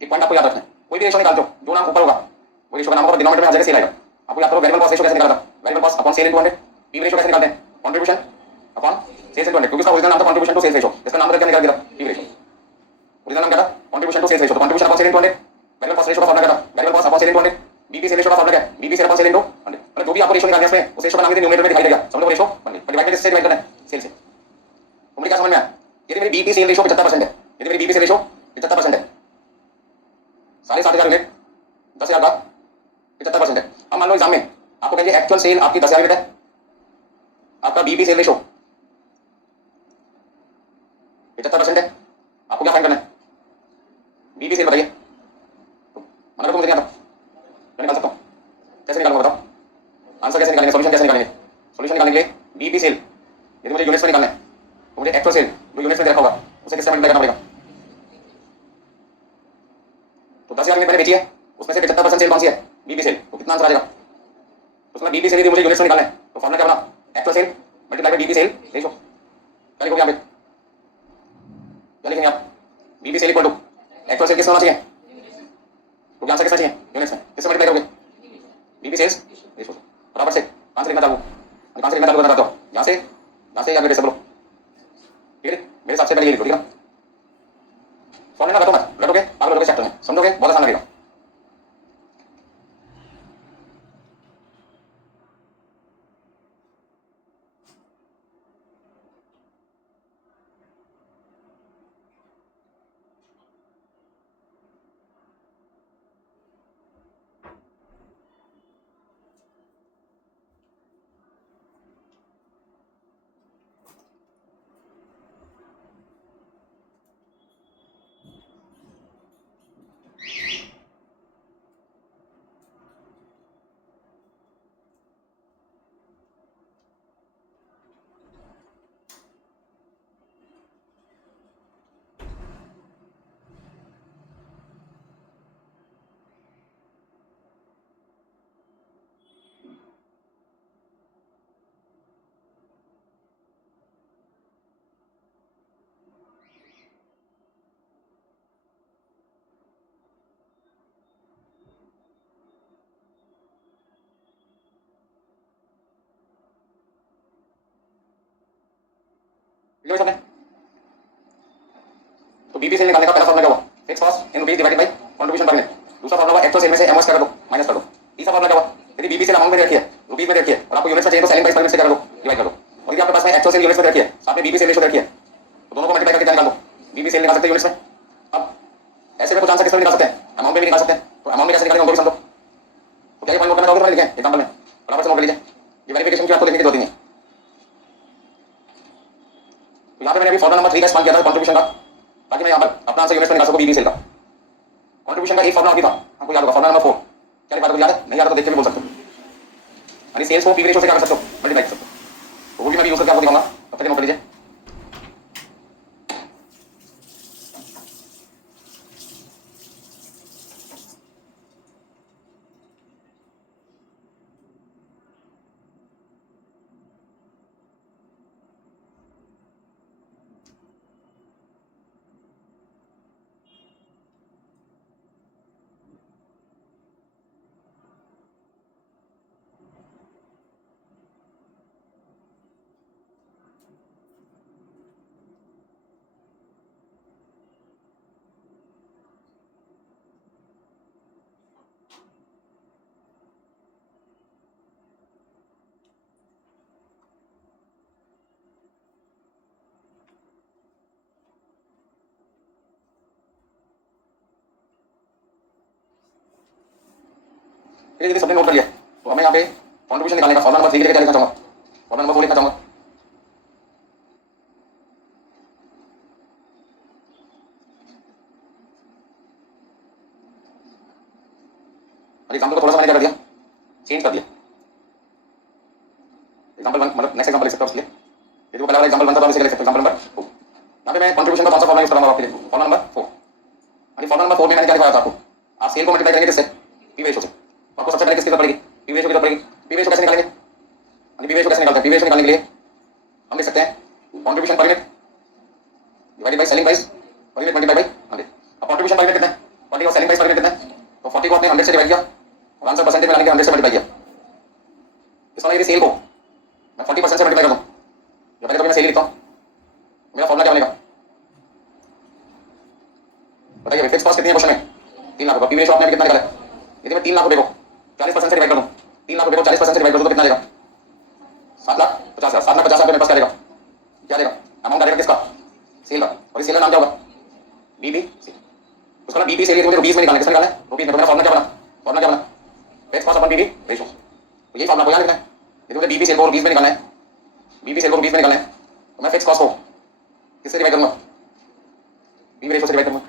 एक पॉइंट आपको याद रखना है, कोई भी रेशो निकाल दो, जो नाम ऊपर होगा वो रेशो का नाम होगा, डिनोमिनेटर में हर जगह सेल आएगा। आपको याद करो वेरिएबल कॉस्ट रेशो कैसे निकाला था? Variable cost upon sale into 100। PV ratio कैसे निकालते हैं? कंट्रीब्यूशन अपॉन सेल्स इनटू 100, क्योंकि उसका ओरिजिनल नाम था कंट्रीब्यूशन टू सेल्स रेशो, इसका नाम बदल के निकाल दिया पीवी रेशो। ओरिजिनल नाम क्या था? Contribution to sales ratio. तो contribution upon sale into 100। Variable cost ratio का फार्मूला क्या था? Variable cost upon sale into 100। BB sale ratio का फार्मूला क्या है? BB sale upon sale into 100। मतलब जो भी आपको रेशो निकालना है इसमें उस रेशो का नाम यदि न्यूमरेटर में दिखाई देगा समझ लो रेशो बन गई। डिवाइड किससे डिवाइड करना है? सेल से। तो मुझे क्या समझ में आया? यदि मेरी बीपी सेल रेशो 75% है, यदि मेरी बीपी सेल रेशो 75% है, 7,500 यूनिट 10,000 का 75% है। अब मान लो एग्जाम में आपको कहेंगे एक्चुअल सेल आपकी 10,000 यूनिट है, आपका बीपी सेल रेशो 75% है, आपको क्या फाइंड करना है? बीपी सेल बताइए। मना तो मुझे नहीं आता, मैं निकाल सकता हूँ। कैसे निकालूंगा बताओ? आंसर कैसे निकालेंगे? सॉल्यूशन कैसे निकालेंगे? सॉल्यूशन निकालने के लिए बीपी सेल यदि मुझे यूनिट्स में निकालना है तो मुझे एक्चुअल सेल जो यूनिट्स में रखा होगा उसे किससे मल्टीप्लाई करना पड़ेगा? तो 10,000 यूनिट मैंने बेची है, उसमें से 75% सेल कौन सी है? BP sale. तो कितना आंसर आ जाएगा? उसमें बीपी सेल यदि मुझे यूनिट्स में निकालना है तो फॉर्मूला क्या बना? Actual sale multiply by BP sale ratio. क्या लिखोगे यहाँ पे? क्या लिखेंगे आप? BP sale equal to actual sale किसमें होना चाहिए? तो आंसर किसमें चाहिए? यूनिट्स में। किससे मल्टीप्लाई करोगे? BP sales ratio. बराबर से कहां से लिखना चाहूँ? कहां से लिखना चालू करना चाहते हो? यहाँ से या मेरे से बोलो। ठीक है मेरे हिसाब से पहले ये लिखो, ठीक है? फॉर्मूला रटो मत, रटोगे पागल हो जाओगे चैप्टर में, समझोगे बहुत आसान लगेगा। लिखो सबने। तो बीपी सेल निकालने का पहला फॉर्मूला क्या हुआ? Fix cost in rupees divided by contribution per unit. दूसरा फॉर्मूला हुआ एक्चुअल सेल में से एमओएस कर दो, माइनस कर दो। तीसरा फॉर्मूला क्या हुआ? यदि बीपी सेल अमाउंट में रखी है, रुपीस में रखी है, और आपको यूनिट्स में चाहिए तो सेलिंग प्राइस पर यूनिट से कर दो, डिवाइड कर दो। और यदि आपके पास में एक्चुअल सेल यूनिट्स में रखी है, साथ में बीपी सेल रेशो रखी है, तो दोनों को मल्टीप्लाई करके निकाल दो। बीपी सेल निकाल सकते हैं यूनिट्स में। अब ऐसे में कुछ आंसर किसमें निकाल सकते हैं? अमाउंट में भी निकाल सकते हैं। तो अमाउंट में कैसे निकालेंगे उनको भी समझो। तो क्या ये पॉइंट नोट करना चाहोगे? तो मैंने लिखे एग्जांपल में, बराबर से नोट कर लीजिए। ये वेरिफिकेशन की आपको देखने की जरूरत नहीं है। तो यहाँ पे मैंने अभी फॉर्मूला नंबर 3 का इस्तेमाल किया था कंट्रीब्यूशन का, ताकि मैं यहाँ पर अपना आंसर यूनिट्स में निकाल सकूं बीबी सेल का। कंट्रीब्यूशन का एक फॉर्मूला और भी था, आपको याद होगा, फॉर्मूला नंबर 4। क्या लिखा था? याद है? नहीं याद तो देख के भी बोल सकते हो। यानी सेल्स को पीवी रेशो से क्या कर सकते हो? मल्टीप्लाई कर सकते हो। तो वो भी मैं भी यूज करके आपको दिखाऊंगा, तब तक नोट कर लीजिए। फिर यदि सबने नोट कर लिया तो हमें यहाँ पे कॉन्ट्रीब्यूशन निकालने का फॉर्मूला नंबर 3 के लिए क्या लिखना चाहूंगा, फॉर्मूला नंबर 4 लिखना चाहूंगा। एग्जाम्पल को थोड़ा सा मैंने क्या कर दिया, चेंज कर दिया। एग्जाम्पल 1 मतलब नेक्स्ट एग्जाम्पल लिख सकता हूं, इसलिए यदि वो पहला वाला एग्जाम्पल 1 था तो हम इसे लिख सकते हैं एग्जाम्पल नंबर 4। यहाँ पे मैं कॉन्ट्रीब्यूशन का कौन सा फॉर्मूला यूज करूंगा आपके लिए, फॉर्मूला नंबर 4। अभी फॉर्मूला नंबर 4 में मैंने क्या दिखाया था आपको, आप सेल को मल्टीप्लाई करेंगे किससे, पी रेशियो से। आपको सबसे पहले किसकी जरूरत पड़ेगी, पी रेशियो की जरूरत पड़ेगी। पी रेशियो कैसे निकालेंगे, पी रेशियो कैसे निकालते हैं, पी रेशियो निकालने के लिए हम लिख सकते हैं contribution per unit divided by selling price per unit multiply by 100। अब कॉन्ट्रीब्यूशन पर यूनिट कितना है, 40 और सेलिंग प्राइस पर यूनिट कितना है, तो 40 को आपने 100 से डिवाइड किया और आंसर परसेंटेज में लाने के 100 से मल्टीप्लाई किया। इस वाला यदि सेल को मैं 40% से मल्टीप्लाई कर दूं, जो पहले तो मैं सेल लिखता हूं, मेरा फॉर्मूला क्या बनेगा बताइए। फिक्स कॉस्ट कितनी है क्वेश्चन में, 3 लाख रुपए। पी रेशियो आपने कितना निकाला है, यदि मैं 3 लाख रुपए को 40% से डिवाइड कर दूं, 3 लाख रुपए को 40% से डिवाइड कर दूं तो कितना देगा, 7,50,000। 7,50,000 मेरे पास क्या देगा, क्या देगा अमाउंट आएगा किसका, सेल का। और इस सेल का नाम क्या होगा, बीबी सेल। उसका नाम बीबी सेल है, मुझे रुपीस में निकालना है, किसमें निकालना है, रुपीस में। तो मेरा फॉर्मूला क्या बना, फॉर्मूला क्या बना, फिक्स कॉस्ट अपन बीबी रेशियो। तो ये फॉर्मूला को याद रखना है। यदि मुझे बीबी सेल को रुपीस में निकालना है, बीबी सेल को रुपीस में निकालना है, तो मैं फिक्स कॉस्ट को किससे डिवाइड करूंगा, बीबी रेशियो से डिवाइड करूंगा।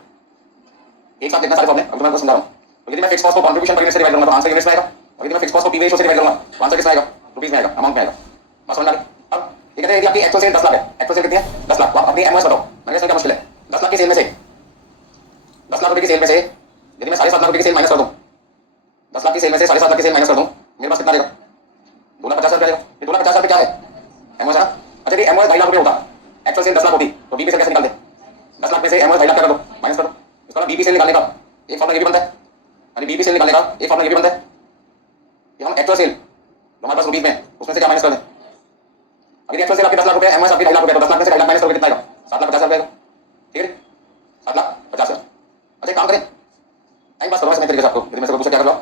एक साथ लिखना सारे फॉर्मूले, अब मैं आपको समझा रहा हूं। तो यदि मैं फिक्स कॉस्ट को कंट्रीब्यूशन पर यूनिट से डिवाइड करूंगा तो आंसर यूनिट्स में आएगा, और यदि मैं फिक्स कॉस्ट को पी रेशियो से डिवाइड करूंगा तो आंसर किसमें आएगा, रुपीस में आएगा, अमाउंट में आएगा। बस समझ आ गया। अब ये कहते हैं यदि आपकी एक्चुअल सेल 10 लाख है, एक्चुअल सेल कितनी है 10 लाख, तो आप अपनी एमओएस बताओ। मैंने इसमें क्या मुश्किल है, 10 लाख की सेल में से 10 लाख रुपए की सेल में से यदि मैं 7.5 लाख रुपए की सेल माइनस कर दूं, 10 लाख की सेल में से 7.5 लाख की सेल माइनस कर दूं, मेरे पास कितना रहेगा, 2,50,000 आएगा। ये 2,50,000 क्या है, एमओएस है ना। अच्छा यदि एमओएस 2.5 लाख रुपए होता, एक्चुअल सेल 10 लाख होती, तो बीबी सेल कैसे निकालते, 10 लाख में से एमओएस 2.5 लाख कर दो, माइनस कर दो। इसका बीबी सेल निकालने का एक फॉर्मूला ये भी बनता है, यानी बीबी सेल निकालने का एक फॉर्मूला ये भी बनता है कि हम एक्चुअल सेल जो हमारे पास रुपीस में उसमें से क्या माइनस कर दें। अगर एक्चुअल सेल आपके 10 लाख रुपए, एमओएस आपकी 2.5 लाख रुपए, तो 10 लाख में से 2.5 लाख माइनस करोगे कितना आएगा, 7,50,000 आएगा। ठीक है 7,50,000। अच्छा काम करें, टाइम पास करो मैं तरीके से आपको, यदि मैं सबको पूछा क्या कर रहा हूं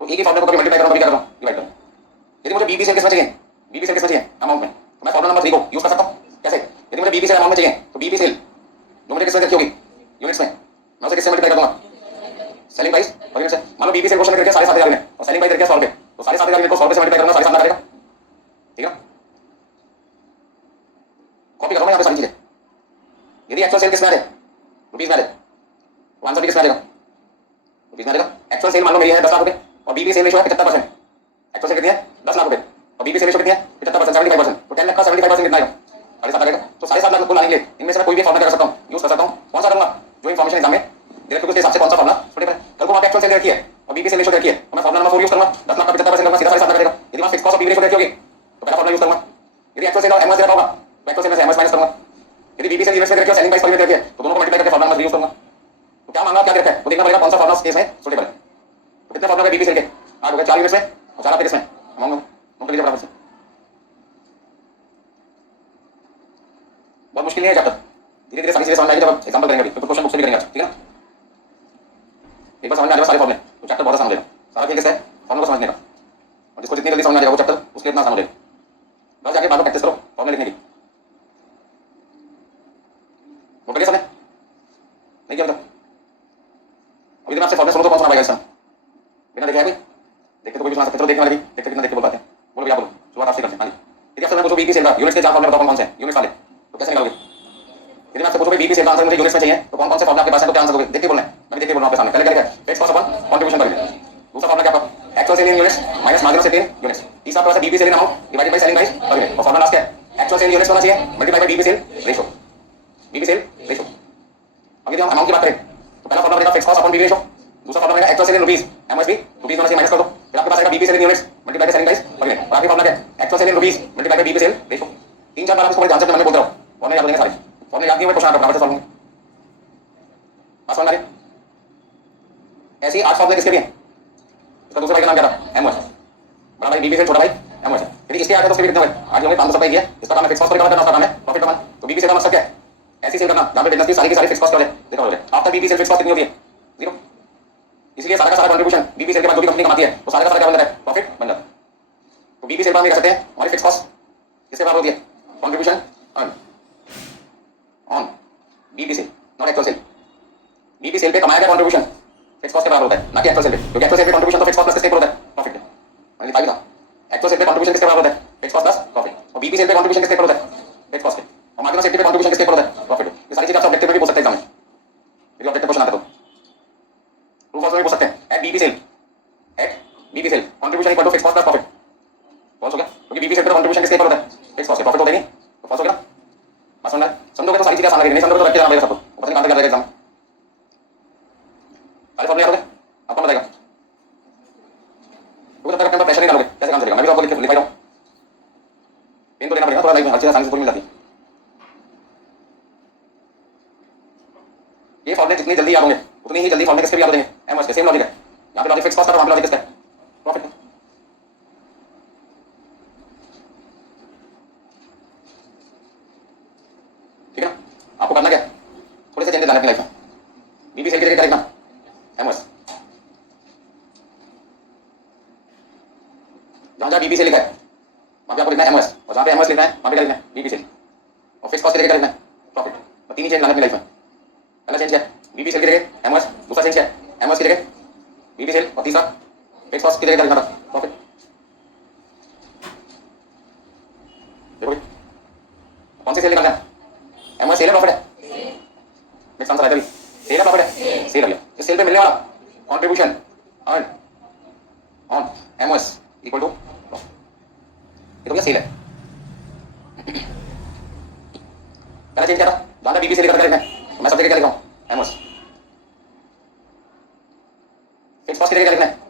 तो एक ही फॉर्मूला को कभी मल्टीप्लाई करूं कभी क्या कर रहा हूं डिवाइड करूं। यदि मुझे बीबी सेल किसमें चाहिए, बीबी सेल किसमें चाहिए, अमाउंट में, तो मैं फॉर्मूला नंबर 3 को यूज कर सकता हूं। कैसे, यदि मुझे बीबी सेल अमाउंट में चाहिए तो बीबी सेल जो मुझे किसमें रखी होगी, यूनिट्स में, मैं उसे किससे मल्टीप्लाई कर दूंगा, सेलिंग प्राइस और यूनिट से। मान लो बीबी सेल क्वेश्चन करके 7,500 में और सेलिंग प्राइस करके 100 रुपए, तो 7,500 यूनिट को 100 रुपए से मल्टीप्लाई करूंगा, 7,500 करेगा। ठीक है ना, कॉपी करो मैं यहाँ पे सारी चीजें। यदि एक्चुअल सेल किसमें आ रहे, रुपीस में आ रहे, तो आंसर भी किसमें आ जाएगा, रुपीस में आ जाएगा। एक्चुअल सेल मान लो मेरी है 10 लाख रुपए और बीबी सेल रेशियो है 75%। एक्चुअल सेल कितनी है 10 लाख रुपए और बीबी सेल रेशियो कितनी है 75%, 75%। तो 10 लाख का 75% कितना आएगा, 7.5 आएगा। तो 7.5 लाख को लाने के लिए इनमें से कोई भी फॉर्मूला कर सकता हूँ, यूज कर सकता हूँ। कौन सा करूंगा, जो इन्फॉर्मेशन एग्जाम में डायरेक्ट उसके हिसाब से कौन सा फॉर्मूला छोटे पर। कल को वहां पे एक्चुअल सेल रखी है और बीबी सेल रेशियो रखी है, तो मैं फॉर्मूला नंबर 4 यूज करूंगा, 10 लाख का 75% करूंगा, सीधा 7.5 लाख रहेगा। यदि वहां फिक्स कॉस्ट और बीबी रेशियो रखी होगी तो पहला फॉर्मूला यूज करूंगा। यदि एक्चुअल सेल और एमओएस रखा होगा तो एक्चुअल सेल में से एमओएस माइनस करूंगा। यदि बीबी सेल यूनिट्स में रखी है, सेलिंग प्राइस पर यूनिट रखी है, तो दोनों को मल्टीप्लाई करके फॉर्मूला नंबर 3 यूज करूंगा। तो क्या मांगा क्या रखा है वो देखना पड़ेगा, कौन सा फॉर्मूला केस में सुटेबल है। तो कितने फॉर्मूला है बीबी सेल के, 8 हो गए, 4 यूनिट्स में और 4 आपके किस में, अमाउंट नोट लीजिए बराबर से। बहुत मुश्किल नहीं है चैप्टर, धीरे धीरे सारी चीजें समझ आएगी जब एग्जांपल करेंगे। अभी तो क्वेश्चन बुक से भी करेंगे, ठीक है ना। एक बार समझ में आ जाएगा सारे फॉर्मूले तो चैप्टर बहुत आसान हो जाएगा। सारा खेल कैसे है फॉर्मूला को समझने का, और जिसको जितनी जल्दी समझ में आ जाएगा वो चैप्टर उसके इतना आसान हो जाएगा। बस जाके बाद में प्रैक्टिस करो फॉर्मूले लिखने की। वो करिए सबने नहीं किया मतलब, अभी मैं आपसे फॉर्मूला सुनो तो कौन सा आएगा इसमें, बिना देखे है कोई, देखे तो कोई भी सुना सकते, चलो देखने वाले भी देखते कितना देख के बोल पाते हैं। बोलो भैया बोलो, शुरुआत आपसे करते हैं। हाँ जी, यदि आपसे मैं पूछूं बीबी सेल का यूनिट्स के 4 फॉर्मूले बताओ कौन से हैं, यूनिट्स वाले, तो कैसे निकालोगे। यदि मैं आपसे पूछूं बीबी सेल का आंसर मुझे यूनिट्स में चाहिए तो कौन कौन से फॉर्मूला आपके पास है, तो क्या आंसर दोगे, देख के बोलना है। मैं भी देख के बोल रहा हूं आपके सामने। पहले क्या लिखा है, fix cost upon contribution per unit. दूसरा फॉर्मूला क्या आपका, actual sale in units minus marginal sale in units. तीसरा आपका BB sale in amount divided by selling price per unit. और फॉर्मूला लास्ट क्या है, एक्चुअल सेल यूनिट्स होना चाहिए multiply by BB sale ratio, BB sale ratio. अब यदि हम अमाउंट की बात करें तो पहला फॉर्मूला बनेगा fix cost upon BB ratio, दूसरा फॉर्मूला बनेगा actual sale in rupees, MOS भी रुपीस होना चाहिए माइनस कर दो, फिर आपके पास आएगा BB sale in units multiply by selling price per unit. और आखिरी फॉर्मूला क्या है, actual sale in rupees multiply by BB sale ratio. 3-4 बार आप इसको ध्यान से मैं बोल रहा हूं, फॉर्मूले याद हो जाएंगे सारे। फॉर्मूले याद नहीं हुए क्वेश्चन आप बराबर से सॉल्व होंगे। बात समझ आ रही है। ऐसे ही 8 फॉर्मूले किसके भी हैं, इसका दूसरा भाई का नाम क्या था, एमओएस। बड़ा भाई बीबी सेल, छोटा भाई एमओएस। यदि इसके आगे तो उसके भी कितने हुए, आज होंगे 500 किया। इसका काम है फिक्स कॉस्ट को रिकवर करना, उसका काम है प्रॉफिट कमाना। तो बीबी सेल का मकसद क्या है, ऐसी सेल करना जहां पे बिजनेस की सारी की सारी फिक्स कॉस्ट रिकवर हो जाए। आफ्टर बीबी सेल फिक्स कॉस्ट कितनी होती है, 0। इसलिए सारा का सारा कंट्रीब्यूशन बीबी सेल के बाद जो भी कंपनी कमाती है वो सारा का सारा क्या बन जाता है, प्रॉफिट बन जाता है। तो बीबी सेल पर हम कह सकते हैं हमारी फिक्स कॉस्ट किसके बराबर होती है, contribution earn on BB sale, not actual sale. BB sale पे कमाया गया कंट्रीब्यूशन फिक्स कॉस्ट के बराबर होता है, ना कि एक्चुअल सेल पे, क्योंकि एक्चुअल सेल पे कंट्रीब्यूशन तो फिक्स कॉस्ट प्लस किसके होता है, प्रॉफिट। ऑप्शन में पूछ सकते हैं at BB sale, at BB sale contribution equal to fix cost plus profit. False हो गया क्योंकि बीबी सेल का कंट्रीब्यूशन किसके ऊपर होता है, फिक्स कॉस्ट, प्रॉफिट होता ही नहीं, तो फॉल्स हो गया। बस समझना, समझोगे तो सारी चीजें आसान लगेगी, नहीं समझोगे तो रख के जाना पड़ेगा सब कुछ, पता नहीं कहां तक क्या जाएगा एग्जाम। सारे फॉर्मूले याद है आपको बताएगा, तो तब तक अपने प्रेशर नहीं डालोगे कैसे काम चलेगा। मैं भी तो आपको लिख रहा हूं, पेन तो लेना पड़ेगा थोड़ा, लाइफ में हर चीज आसानी से पूरी मिल जाती है। ये फॉर्मूले जितनी जल्दी याद होंगे उतनी ही जल्दी फॉर्मूले किसके भी याद हो जाएंगे, एमओएस के। सेम लॉजिक है, यहां पे लॉजिक फिक्स कॉस्ट का, वहां पे लॉजिक किसका है, प्रॉफिट। ठीक है ना, आपको करना क्या है, थोड़े से चेंजेस लाने अपनी लाइफ में। बीबी सेल की जगह क्या लिखना, एमओएस। जहां जहां बीबी सेल लिखा है वहां पे आपको लिखना है एमओएस, और जहां पे एमओएस लिखना है वहां पे क्या लिखना है, बीबी सेल। और फिक्स कॉस्ट की जगह क्या लिखना है, प्रॉफिट। तो तीन ही चेंज लाने अपनी लाइफ में। पहला चेंज क्या है, बीबी सेल की जगह एमओएस, दूसरा चेंज क्या है, एमओएस की जगह बीबी सेल, और तीसरा फिक्स कॉस्ट की जगह क्या लिखना था, प्रॉफिट। देखो कौन सी सेल निकालना है, एमओएस सेल है प्रॉफिट है, नेक्स्ट आंसर आएगा भी, सेल है प्रॉफिट है, सेल आ गया। इस सेल पे मिलने वाला contribution earn on MOS equal to, ये तो क्या सेल है। पहला चेंज क्या था, जहां बीबी सेल लिखा था मैं सब जगह क्या लिखा हूं, एमओएस। फिक्स कॉस्ट की जगह क्या लिखना है,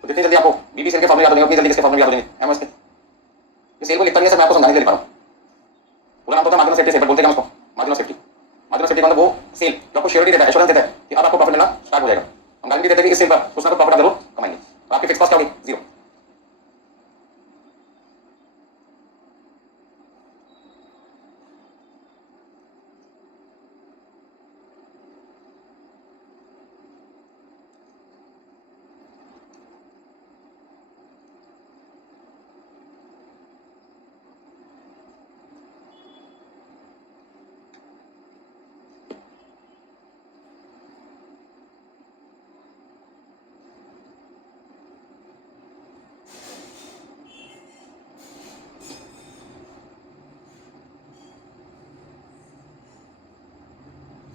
तो जितनी जल्दी आपको बीबी सेल के फॉर्मूले याद हो जाएंगे उतनी जल्दी किसके फॉर्मूले याद हो जाएंगे, एमओएस के। ये सेल को लिखता नहीं है सर, मैं आपको समझाने के लिए लिख रहा हूं। पूरा नाम तो होता है मार्जिन ऑफ सेफ्टी सेल, बोलते हैं उसको margin of safety. Margin of safety मतलब वो सेल जो आपको श्योरिटी देता है, एश्योरेंस देता है कि अब आपको प्रॉफिट मिलना स्टार्ट हो जाएगा। हम गारंटी देते हैं कि इस सेल पर कुछ ना कुछ प्रॉफिट आप जरूर कमाएंगे। तो आपकी फिक्स कॉस्ट क्या होगी, जीरो।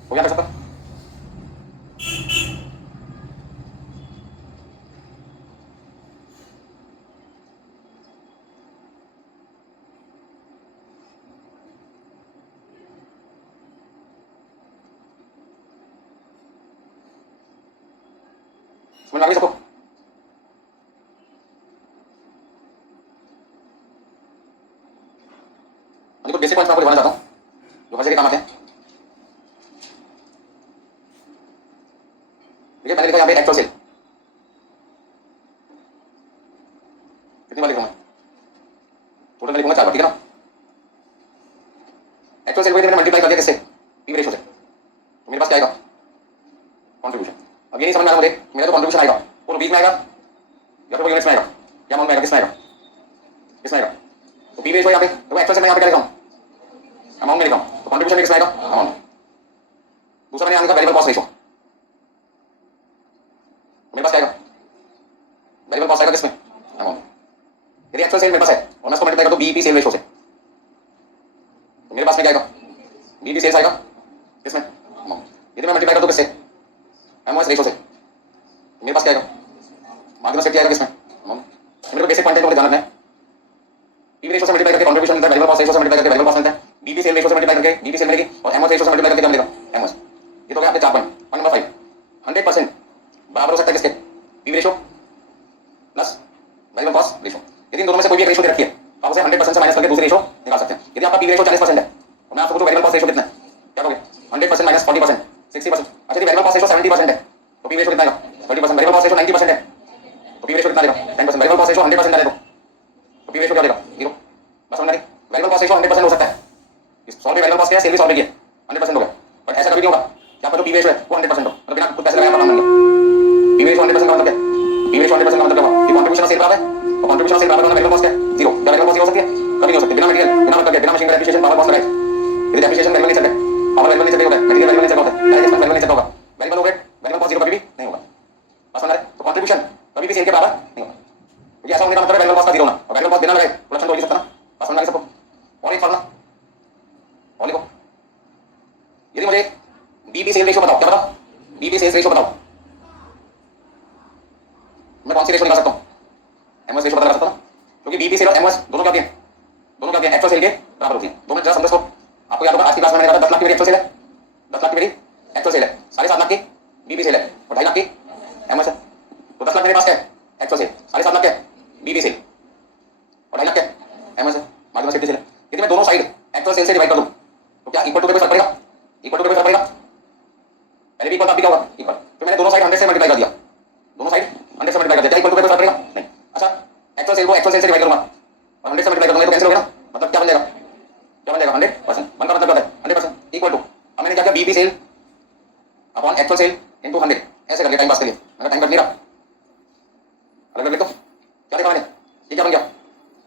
हो गया सबका, समझ में आ गई सबको। मुझे कुछ बेसिक पॉइंट्स मैं आपको दिखाना चाहता हूं जो हर जगह काम आते हैं। देखिए मैंने लिखा यहाँ पे एक्चुअल सेल, कितनी बार लिखूं मैं, टोटल में लिखूंगा 4 बार, ठीक है ना। एक्चुअल सेल को मैंने मल्टीप्लाई कर दिया किससे, पी रेशियो से, तो मेरे पास क्या आएगा, कंट्रीब्यूशन। अब ये नहीं समझ में आ रहा मुझे मेरा जो कंट्रीब्यूशन आएगा वो रुपीज में आएगा या फिर वो यूनिट्स में आएगा, क्या अमाउंट में आएगा, किस में आएगा, किस में आएगा। तो पी रेशियो यहाँ पे, तो एक्चुअल सेल में यहाँ पे क्या लिखा हूँ, अमाउंट में लिखा हूँ, तो कंट्रीब्यूशन में किस में आएगा, अमाउंट में। दूसरा मैंने यहाँ लिखा वेरिएबल कॉस्ट रेशियो, मेरे पास क्या आएगा, वेरिएबल कॉस्ट आएगा किसमें, अमाउंट। यदि एक्चुअल सेल मेरे पास है और मैं इसको मल्टीप्लाई कर दूं बीईपी सेल रेशियो से, तो मेरे पास में क्या आएगा, बीईपी सेल्स आएगा किसमें, अमाउंट। यदि मैं मल्टीप्लाई कर दूं किससे, एमओएस रेशियो से, तो मेरे पास क्या आएगा, मार्जिन ऑफ सेफ्टी आएगा किसमें, अमाउंट। मेरे को बेसिक पॉइंट है, मुझे ध्यान रखना है। पीवी रेशियो से मल्टीप्लाई करके कंट्रीब्यूशन मिलता है, वेरिएबल कॉस्ट रेशियो से मल्टीप्लाई करके वेरिएबल कॉस्ट मिलता है, बीईपी सेल रेशियो से मल्टीप्लाई करके बीईपी सेल मिलेगी, और एमओएस रेशियो से मल्टीप्लाई करके क्या मिलेगा, एमओएस। ये तो क्या आपके 4 पॉइंट। पॉइंट नंबर 5, 100% बराबर हो सकता है किसके, PV ratio plus variable cost ratio. यदि इन दोनों में से कोई भी एक रेशियो दे रखी है तो आप उसे 100% से माइनस करके दूसरी रेशियो निकाल सकते हैं। यदि आपका पी रेशियो 40% है तो मैं आपको पूछूं वेरिएबल कॉस्ट रेशियो कितना है, क्या कहोगे, 100% माइनस 40%, 60%। अच्छा यदि वेरिएबल कॉस्ट रेशियो 70% है तो पी रेशियो कितना आएगा, 30%। वेरिएबल कॉस्ट रेशियो 90% है तो पी रेशियो कितना आएगा, 10%। वेरिएबल कॉस्ट रेशियो 100% है तो पी रेशियो क्या देगा, 0। बस समझ में आ गई। वेरिएबल कॉस्ट रेशियो 100% हो सकता है, इस सॉल्व वेरिएबल कॉस्ट क्या है, सेल भी सॉल्व किया 100% हो गया, बट ऐसा कभी नहीं होगा कि आपका जो पी रेशियो है वो 100% हो, मतलब बिना कुछ पैसे लगाए आपका काम बन गया। पी रेशियो 100% का मतलब क्या है, पी रेशियो 100% का मतलब क्या हुआ कि कंट्रीब्यूशन सेल बराबर है, और कंट्रीब्यूशन सेल बराबर होना वेरिएबल कॉस्ट है 0। क्या वेरिएबल कॉस्ट हो सकती है, कभी नहीं हो सकती, बिना मटेरियल, बिना वर्क करके, बिना मशीन का डेप्रिसिएशन, पावर कॉस्ट लगाए। यदि डेप्रिसिएशन वेरिएबल नेचर है, पावर वेरिएबल नेचर होता है, मटेरियल वेरिएबल नेचर होता है, डायरेक्ट एक्सपेंस वेरिएबल नहीं होगा, वेरिएबल ओवरहेड वेरिएबल कॉस्ट 0 कभी भी नहीं होगा। बस समझ रहे? तो कंट्रीब्यूशन कभी भी सेल के बराबर नहीं होगा, क्योंकि ऐसा होने का मतलब है वेरिएबल कॉस्ट का 0 होना, और वेरिएबल कॉस्ट बिना लगाए प्रोडक्शन तो हो ही नहीं सकता ना। बस समझ में आ गया सबको? और एक फॉर्मूला और लिखो, यदि मुझे बीबी सेल रेशियो बताओ, क्या बताओ, बीबी सेल्स रेशियो बताओ, मैं कौन सी रेशियो निकाल सकता हूं? एमओएस रेशियो पता लगा सकता हूं, क्योंकि बीबी सेल और एमओएस दोनों क्या होती हैं, दोनों क्या होती हैं, एक्चुअल सेल के बराबर होती हैं। दो मिनट जरा समझो, आपको याद होगा आज की क्लास में मैंने कहा था 10 लाख की मेरी एक्चुअल सेल है, 10 लाख की मेरी एक्चुअल सेल है, 7.5 लाख की बीबी सेल है और 2.5 लाख की एमओएस है। तो 10 लाख मेरे पास क्या है एक्चुअल सेल, 7.5 लाख क्या है बीबी सेल और 2.5 लाख क्या है एमओएस है, मार्जिन सेफ्टी सेल है। यदि मैं दोनों साइड एक्चुअल सेल से डिवाइड कर दूं तो क्या इक्वल टू पे कोई फर्क पड़ेगा? इक्वल टू पे कोई फर्क पड़ेगा? पहले भी इक्वल था, अभी क्या होगा इक्वल, तो मैंने दोनों साइड 100 से मल्टीप्लाई कर दिया, दोनों साइड 100 से मल्टीप्लाई कर दिया, क्या इक्वल टू पे कोई फर्क पड़ेगा? नहीं। अच्छा, एक्चुअल सेल को एक्चुअल सेल से डिवाइड करूंगा और 100 से मल्टीप्लाई कर दूंगा तो कैंसिल हो गया ना, मतलब क्या बन जाएगा, क्या बन जाएगा 100%, 1 का मतलब क्या है 100% इक्वल टू, अब मैंने क्या किया BB sale upon actual sale into 100 ऐसे कर लिया टाइम पास के लिए, मेरा टाइम कट नहीं रहा, अलग अलग लिखो, क्या देखा मैंने, ये क्या बन गया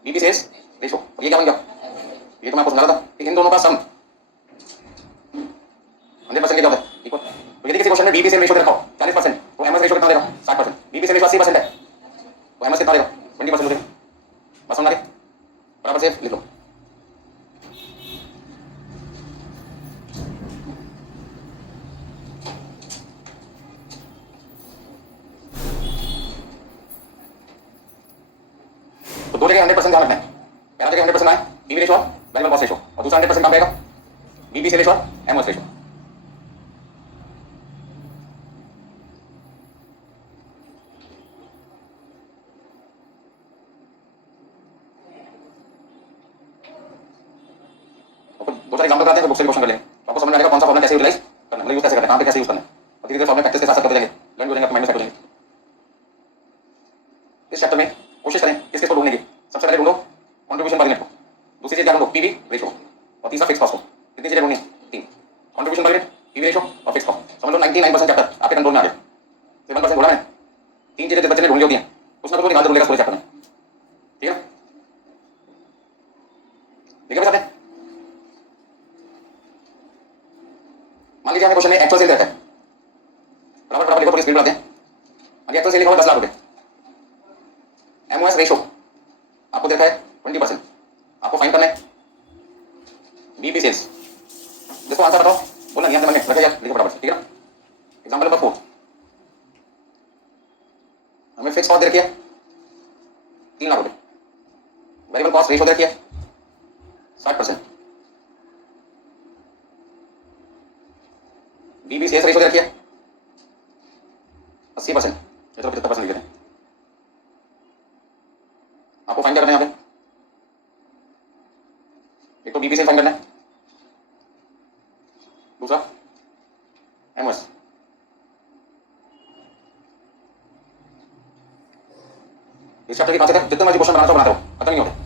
बीबी सेल्स रेशियो, और ये क्या बन गया, ये तो मैं आपको समझा रहा था कि इन दोनों का सम 100% क्या होता है इक्वल। तो यदि किसी क्वेश्चन में बीबी सेल रेशियो रखा हो 40% तो एमएस रेशियो कितना देगा 60%, बीबी सेल रेशियो 80% है तो एमएस कितना देगा 20% देगा। बस समझ आ रही, बराबर से लिख लो। तो दो जगह 100% ध्यान रखना है, पहला जगह 100% आए बीबी रेशियो वेरिएबल कॉस्ट रेशियो, और दूसरा 100% कहाँ रहेगा बीबी सेल रेशियो एमएस रेशियो। दो चार एग्जांपल कराते हैं तो बुक से क्वेश्चन कर लेंगे, तो आपको समझ में आएगा कौन सा फॉर्मूला कैसे यूटिलाइज करना है, मतलब यूज कैसे करना है, कहां पे कैसे यूज करना है, और धीरे धीरे फॉर्मूला प्रैक्टिस के साथ साथ करते जाएंगे, लर्न हो जाएंगे, अपने माइंड में सेट हो जाएंगे। इस चैप्टर में कोशिश करें किस किस को ढूंढने की, सबसे पहले ढूंढो कंट्रीब्यूशन पर यूनिट को, दूसरी चीज क्या ढूंढो पीवी रेशियो, और तीसरा फिक्स कॉस्ट को। कितनी चीजें ढूंढनी है, तीन, contribution per unit, PV ratio और फिक्स कॉस्ट। समझ लो 99% चैप्टर आपके कंट्रोल में आ गया, 7% बोला मैंने, तीन चीजें बच्चे ने ढूंढ ली होती हैं, कुछ ना कुछ निकाल ढूंढेगा पूरे चैप्टर में, ठीक है। देखिए बस आपने मान लीजिए हमें क्वेश्चन में एक्चुअल सेल देता है, बराबर बराबर लिखो, थोड़ी स्पीड बढ़ाते हैं। अभी एक्चुअल सेल लिखा हुआ 10 लाख रुपए, एमओएस रेशियो आपको देखा है 20%, आपको फाइन करना है बीबी सेल्स, जिसको आंसर बताओ बोलना नहीं, मन में रखिए यार, लिखो फटाफट से, ठीक है ना। एग्जांपल नंबर 4, हमें फिक्स कॉस्ट दे रखी है 3 लाख रुपए, वेरिएबल कॉस्ट रेशियो दे रखी है 60%, बीबी सेल्स रेशियो दे रखी है 80%, ये तो 75% लिख देते हैं। आपको फाइन क्या करना है यहाँ पे, एक तो बीबी सेल फाइन करना है, दूसरा एमओएस। इस चैप्टर के कॉन्सेप्ट है, जितने मर्जी क्वेश्चन बनाना बनाते हो खत्म नहीं होते।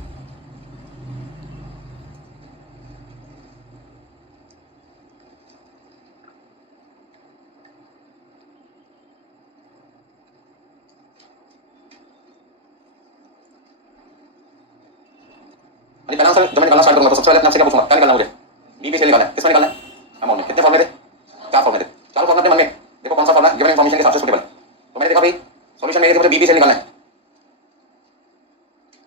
पहला आंसर जब मैं निकालना स्टार्ट करूंगा तो सबसे पहले अपने आपसे क्या पूछूंगा, क्या निकालना मुझे, बीबी सेल निकालना है, किसमें निकालना है, अमाउंट में। कितने फॉर्मूले थे, 4 फॉर्मूले थे, चारों फॉर्मूले अपने मन में देखो कौन सा फॉर्मूला गिवन इन्फॉर्मेशन के हिसाब से सूटेबल। तो मैंने देखा भाई सॉल्यूशन में मुझे बीबी सेल निकालना है,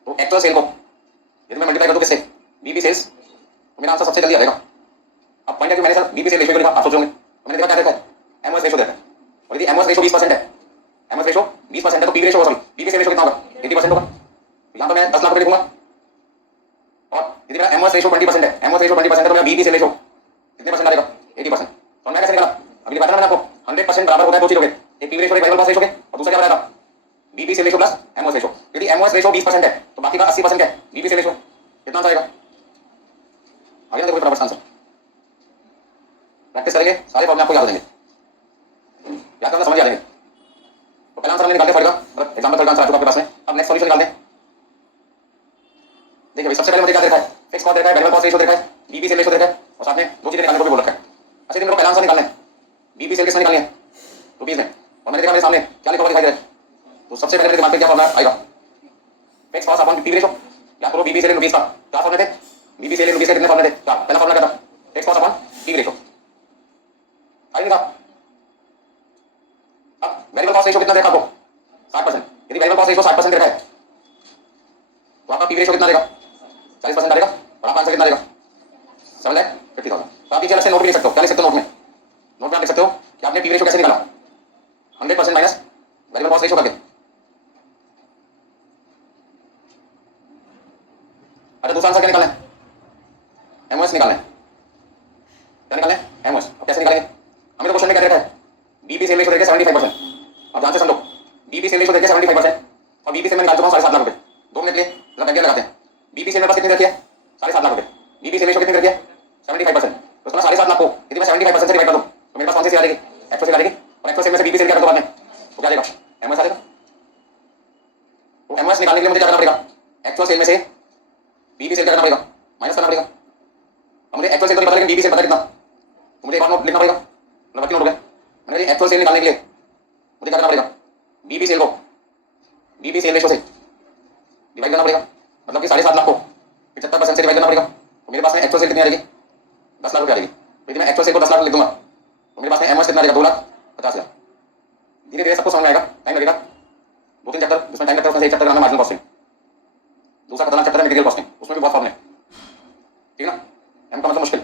तो एक्चुअल सेल को यदि मैं मल्टीप्लाई कर दूं किससे, बीबी सेल्स, तो मेरा आंसर सबसे जल्दी आ जाएगा। अब पॉइंट है कि मैंने सर बीबी सेल रेशियो लिखा, आप सोचोगे तो मैंने देखा क्या देखा है, एमओएस रेशियो देखा है, और यदि एमओएस रेशियो 20% है, एमओएस रेशियो 20% है तो पीवी रेशियो, सॉरी बीबी सेल रेशियो कितना होगा 80% होगा। तो यहाँ तो मैं 10 लाख रुपए लिखूंगा, और यदि मेरा एमओएस रेशियो 20% है, एमओएस रेशियो 20% है तो मेरा बीबी सेल रेशियो कितने परसेंट आ जाएगा 80%। तो मैं कैसे निकाला, अभी बताया मैंने आपको 100% बराबर होता है दो चीजों के, एक पीवी रेशियो एक वेरिएबल कॉस्ट रेशियो के, और दूसरा क्या बताया BB sale ratio plus MOS ratio. यदि एमओएस रेशियो 20% है तो बाकी का 80% है बीबी सेल रेशियो, कितना आएगा आगे ना, देखो फटाफट आंसर प्रैक्टिस करेंगे, सारे फॉर्मूले आपको याद हो जाएंगे, याद करना समझ आ जाएंगे। तो पहला आंसर हमने निकाल दिया थर्ड का, एग्जांपल थर्ड का आंसर आ चुका आपके पास में। अब नेक्स्ट सॉल्यूशन निकाल दें। देखिए भाई सबसे पहले मुझे क्या देखा है, फिक्स कॉस्ट देखा है, वेरिएबल कॉस्ट रेशियो देखा है, बीबी सेल रेशियो देखा है, और साथ में दो चीजें निकालने को भी बोल रखा है। अच्छा मेरे को पहला आंसर निकालना है, बीबी सेल किसमें निकालनी है रुपीज में, और मैंने देखा मेरे सामने क्या लिखा हुआ दिखाई दे रहा है, तो सबसे पहले मेरे दिमाग में क्या फॉर्मूला आएगा, fix cost upon PV ratio, या तो बीबी सेल इन रुपीज का क्या फॉर्मूले थे, बीबी सेल इन रुपीज के कितने फॉर्मूले थे, क्या पहला फॉर्मूला क्या था, fix cost upon PV ratio, आइए निकाल कॉस्ट रेशियो कितना देखा आपको 60%। यदि वेरिएबल कॉस्ट रेशियो 60% देखा है तो आपका पीवी रेशियो कितना देगा 40% डालेगा और आपका आंसर कितना देगा 7,50,000। तो आप नीचे अलग से नोट भी लिख सकते हो। क्या लिख सकते हो नोट में? नोट में आप लिख सकते हो कि आपने पीवी रेशियो कैसे निकाला 100% माइनस वेरिएबल कॉस्ट रेशियो करके। अच्छा दूसरा आंसर क्या निकालना है? एमओएस निकालना है। क्या निकालना है? एमओएस। अब कैसे निकालेंगे? हमें तो क्वेश्चन में क्या देखा है बीबी सेल रेशियो देखे 75%। अब ध्यान से समझो बीबी सेल रेशियो देखे 75% और बीबी सेल में निकाल चुका हूं 7.5 लाख रुपए। 2 मिनट लिए जरा बैठ लगाते हैं। बीबी सेल में पास कितनी रखी है 7.5 लाख रुपए। बीबी सेल रेशियो कितनी रखी है 75%। तो उसमें 7.5 लाख को यदि मैं 75% से डिवाइड कर दूं तो मेरे पास कौन सी सेल आ जाएगी? एक्चुअल सेल आ जाएगी। और एक्चुअल सेल में से बीबी सेल क्या कर दो बाद में तो क्या आ जाएगा? एमओएस आ जाएगा। तो एमओएस निकालने के लिए मुझे क्या करना पड़ेगा? एक्चुअल सेल में से बीबी सेल क्या करना पड़ेगा? माइनस करना पड़ेगा। अब मुझे एक्चुअल सेल तो नहीं पता लेकिन बीबी सेल पता कितना, तो मुझे एक बार नोट लिखना पड़ेगा। मतलब नोट हो गया। मैंने एक्चुअल सेल निकालने के लिए मुझे क्या करना पड़ेगा? बीबी सेल को बीबी सेल रेशियो से डिवाइड करना पड़ेगा। मतलब कि 7.5 लाख को 75% से डिवाइड करना पड़ेगा। तो मेरे पास में एक्चुअल सेल कितनी आ जाएगी? 10 लाख रुपये आ जाएगी। यदि मैं एक्चुअल सेल को 10 लाख लिख दूंगा तो मेरे पास में एमओएस कितना आ जाएगा? 2,50,000। धीरे धीरे सबको समझ में आएगा, टाइम लगेगा। 2-3 चैप्टर जिसमें टाइम लगता है उसमें एक चैप्टर का नाम है मार्जिनल कॉस्टिंग। दूसरा खतरनाक चैप्टर है मटेरियल कॉस्टिंग, उसमें भी बहुत फॉर्मूले। ठीक है ना? एम का मतलब मुश्किल,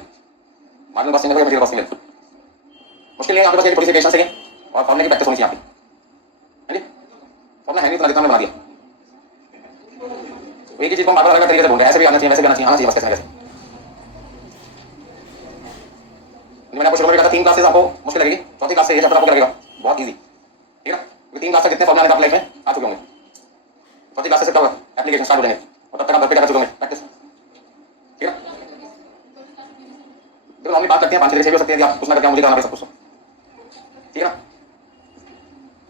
मार्जिनल कॉस्टिंग है मटेरियल कॉस्टिंग है। मुश्किल नहीं है, आपके पास थोड़ी सी पेशेंस चाहिए और फॉर्मूले की प्रैक्टिस होनी चाहिए आपकी। है जी? फॉर्मूला है नहीं, इतना जितना बना दिया। एक ही चीज को बार बार अलग तरीके से बोल रहे हैं, ऐसे भी आना चाहिए वैसे भी आना चाहिए, आना चाहिए बस कैसे कैसे। मैंने आपको शुरू में कहा था 3 क्लासेस आपको मुश्किल लगेगी, चौथी क्लास से ये चैप्टर आपको लगेगा बहुत इजी। ठीक है ना? क्योंकि 3 क्लास तक जितने फॉर्मूला आप लाइफ में आ चुके होंगे, चौथी क्लास से क्या होगा? एप्लीकेशन स्टार्ट हो जाएंगे और तब तक आप घर पे क्या कर चुके होंगे? प्रैक्टिस। ठीक है? देखो नॉर्मली बात करते हैं 5 से 6 भी हो सकती है, आप कुछ ना करके मुझे करना पड़े सब कुछ। ठीक है ना?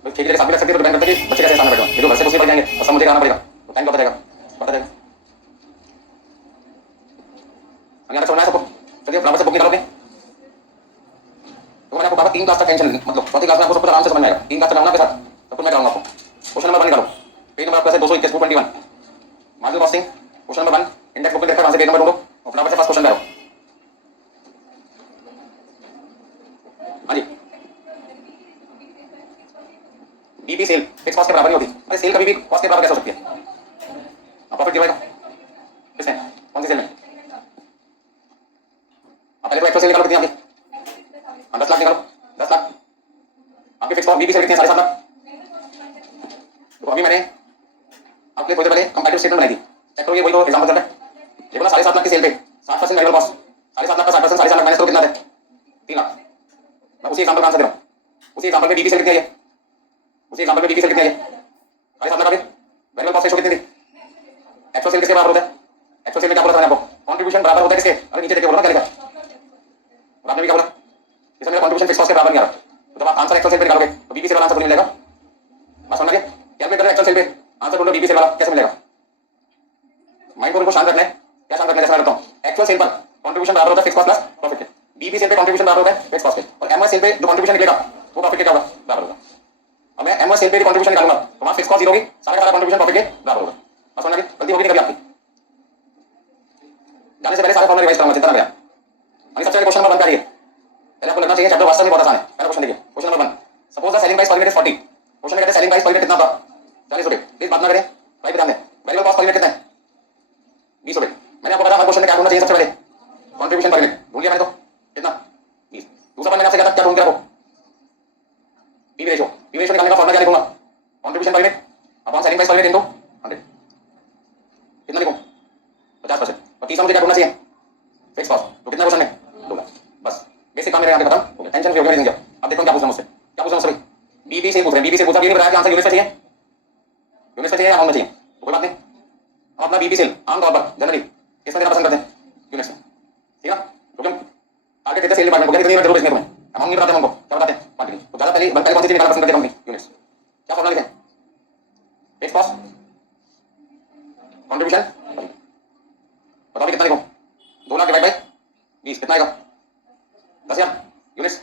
बस ठीक है, साथ भी लग सकती है तो डिपेंड करता है कि बच्चे कैसे सामने बैठे हैं। ये जो घर से कुछ पढ़ जाएंगे और सब मुझे करना पड़ेगा तो टाइम कब जाएगा? पता जाएगा। यहाँ तक समझना है सबको? चलिए बराबर से बुक निकालोगे। तो मैंने आपको कहा 3 क्लास तक टेंशन नहीं, मतलब चौथी क्लास में आपको सब कुछ आराम से समझ में आएगा। 3 क्लास तक आऊंगा आपके साथ सब कुछ मैं कराऊंगा आपको। क्वेश्चन नंबर 1 निकालो। पेज नंबर आपका है 221 221 marginal costing. Question number 1 index book में देखकर वहां से पेज नंबर ढूंढो और फटाफट से फर्स्ट क्वेश्चन करो। हाँ जी, बीबी सेल फिक्स कॉस्ट के बराबर नहीं होती। अरे सेल कभी भी कॉस्ट के बराबर कैसे हो सकती है? प्रॉफिट डिवाइड किसमें? कौन सी सेल में? आप पहले तो एक्चुअल सेल निकालो कितनी आपकी? 10 लाख निकालो। 10 लाख आपके फिक्स कॉस्ट बीबी सेल कितनी है? 7.5 लाख। तो अभी मैंने आपके थोड़ी देर पहले कंपैरेटिव स्टेटमेंट बनाई थी, चेक करो ये वही तो एग्जांपल चल रहा है। देखो ना 7.5 लाख की सेल पे 60% वेरिएबल कॉस्ट, 7.5 लाख का 60%, 7.5 लाख माइनस करो कितना है? 3 लाख। मैं उसी एग्जांपल का आंसर दे रहा हूं। उसी एग्जांपल में बीबी सेल कितनी है? उसी एग्जांपल में बीबी सेल कितनी है? 7.5 लाख का वेरिएबल कॉस्ट रेशियो कितनी थी? एक्चुअल सेल किसके बराबर होता है? एक्चुअल सेल में क्या बोला था मैंने आपको? कंट्रीब्यूशन बराबर होता है किसके? अरे नीचे देख के बोलो ना क्या लिखा। और आपने भी क्या बोला? इसमें मेरा कंट्रीब्यूशन फिक्स कॉस्ट के बराबर नहीं आ रहा। तो जब आप आंसर एक्चुअल सेल पे निकालोगे तो बीबी सेल वाला आंसर नहीं मिलेगा। बात समझ गए? कैलकुलेट करो एक्चुअल सेल पे आंसर ढूंढो बीबी सेल वाला कैसे मिलेगा? माइंड को शांत रखना है। क्या शांत रखना है? जैसे मैं करता हूं एक्चुअल सेल पर कंट्रीब्यूशन बराबर होता है फिक्स कॉस्ट प्लस प्रॉफिट के। बीबी सेल पे कंट्रीब्यूशन बराबर होता है फिक्स कॉस्ट के और एमओएस सेल पे जो कंट्रीब्यूशन निकलेगा वो प्रॉफिट के क्या होगा? बराबर होगा। अब मैं एमओएस सेल पे कंट्रीब्यूशन निकालूंगा तो वहां फिक्स कॉस्ट 0 होगी, सारा का सारा कंट्रीब्यूशन प्रॉफिट के बराबर होगा। बस समझ गए? गलती होगी नहीं कभी आपकी। जाने से पहले सारे फॉर्मूला रिवाइज करूंगा, चिंता ना करें। अभी सबसे पहले क्वेश्चन नंबर 1 करिए। पहले आपको लगना चाहिए चैप्टर वास्तव में बहुत आसान है। पहला क्वेश्चन देखिए, question number 1 suppose the selling price per unit is 40। क्वेश्चन में कहते हैं सेलिंग प्राइस पर यूनिट कितना होगा? 40 रुपए। प्लीज बात ना करें, राइट पे ध्यान दें। वेरिएबल कॉस्ट पर यूनिट कितना है? 20 रुपए। मैंने आपको बताया हर क्वेश्चन में क्या ढूंढना चाहिए सबसे पहले? Contribution per unit. ढूंढ लिया मैंने तो कितना? 20। दूसरा मैंने आपसे कहा था क्या ढूंढ के रखो? PV ratio. पीवी रेशियो निकालने का फॉर्मूला क्या लिखूंगा? Contribution per unit upon selling price per unit into 100। कितना लिखूं? 50%। और तीसरा मुझे क्या ढूंढना चाहिए? Fix cost. तो कितना क्वेश्चन है? 2 लाख। बस बेसिक काम मेरे यहाँ पे खत्म हो गया। टेंशन फ्री हो गया रीजन क्या? अब देखो क्या पूछना मुझसे, क्या पूछना मुझसे? बीबी से पूछ रहे हैं, बीबी से पूछा, ये नहीं बताया कि आंसर यूनिट पे चाहिए, यूनिट पे चाहिए या अमाउंट में चाहिए। तो कोई बात नहीं, हम अपना बीबी सेल आमतौर पर जनरली किसमें देना पसंद करते हैं? यूनिट में। ठीक है ना? क्योंकि हम टारगेट देते हैं सेल डिपार्टमेंट को, कितनी यूनिट जरूर बेचनी है तुम्हें, अमाउंट नहीं बताते हमको, क्या बताते हैं? क्वांटिटी। तो ज्यादा पहले कौन सी चीज निकालना पसंद करती है कंपनी? यूनिट्स। क्या फॉर्मूला लिखें? Fix cost contribution. बताओ कितना लिखूं? 2 लाख डिवाइड बाई 20 कितना आएगा? 10,000 यूनिट्स।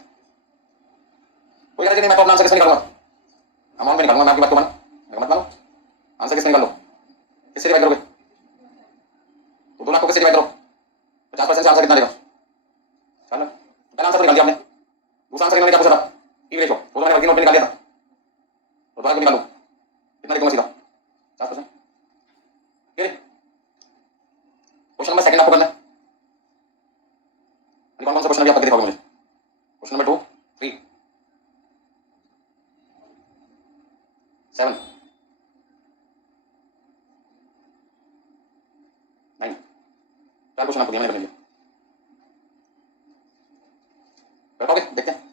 कोई गलती नहीं, मैं तो अपना आंसर किससे निकालूंगा? अमाउंट में निकालूंगा। मैं आपकी बात को मानो मत मानो, आंसर किससे निकाल लो? किससे डिवाइड करोगे? तो 2 लाख को किससे डिवाइड करो? 50% से आंसर कितना देगा? 4 लाख। पहला आंसर तो निकाल दिया आपने। दूसरा आंसर इन्होंने क्या पूछा था? पीवी रेशियो, वो तो मैंने वर्किंग नोट में निकाल दिया था। 7, 9। 4 क्वेश्चन आपको दिया मैंने, कर लीजिए। कर पाओगे? देखते हैं।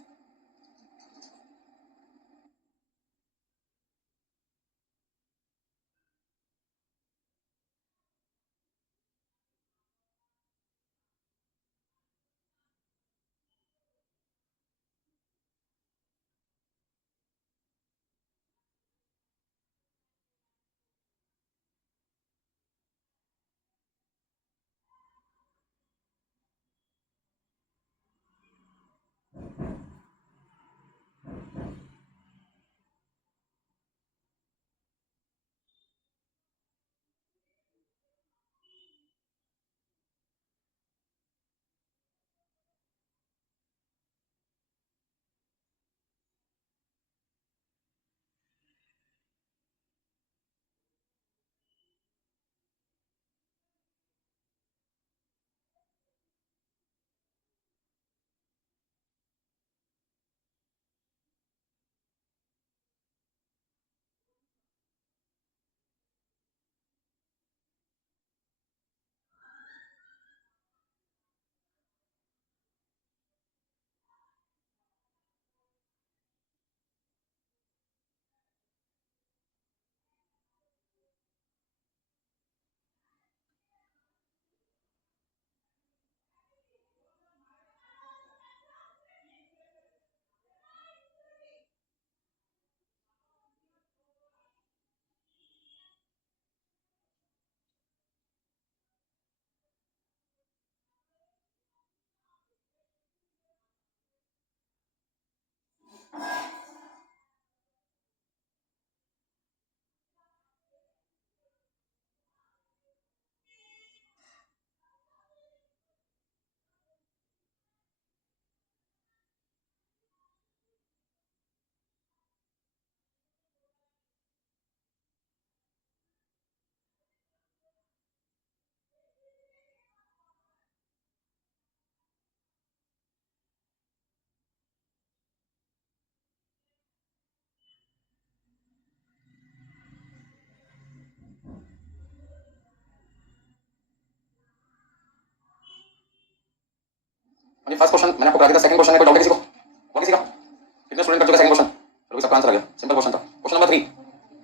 फर्स्ट क्वेश्चन मैंने आपको करा दिया था। सेकंड क्वेश्चन में कोई डाउट है किसी को? और किसी का? कितने स्टूडेंट कर चुके सेकंड क्वेश्चन? चलो सबका आंसर आ गया, सिंपल क्वेश्चन था। क्वेश्चन नंबर 3,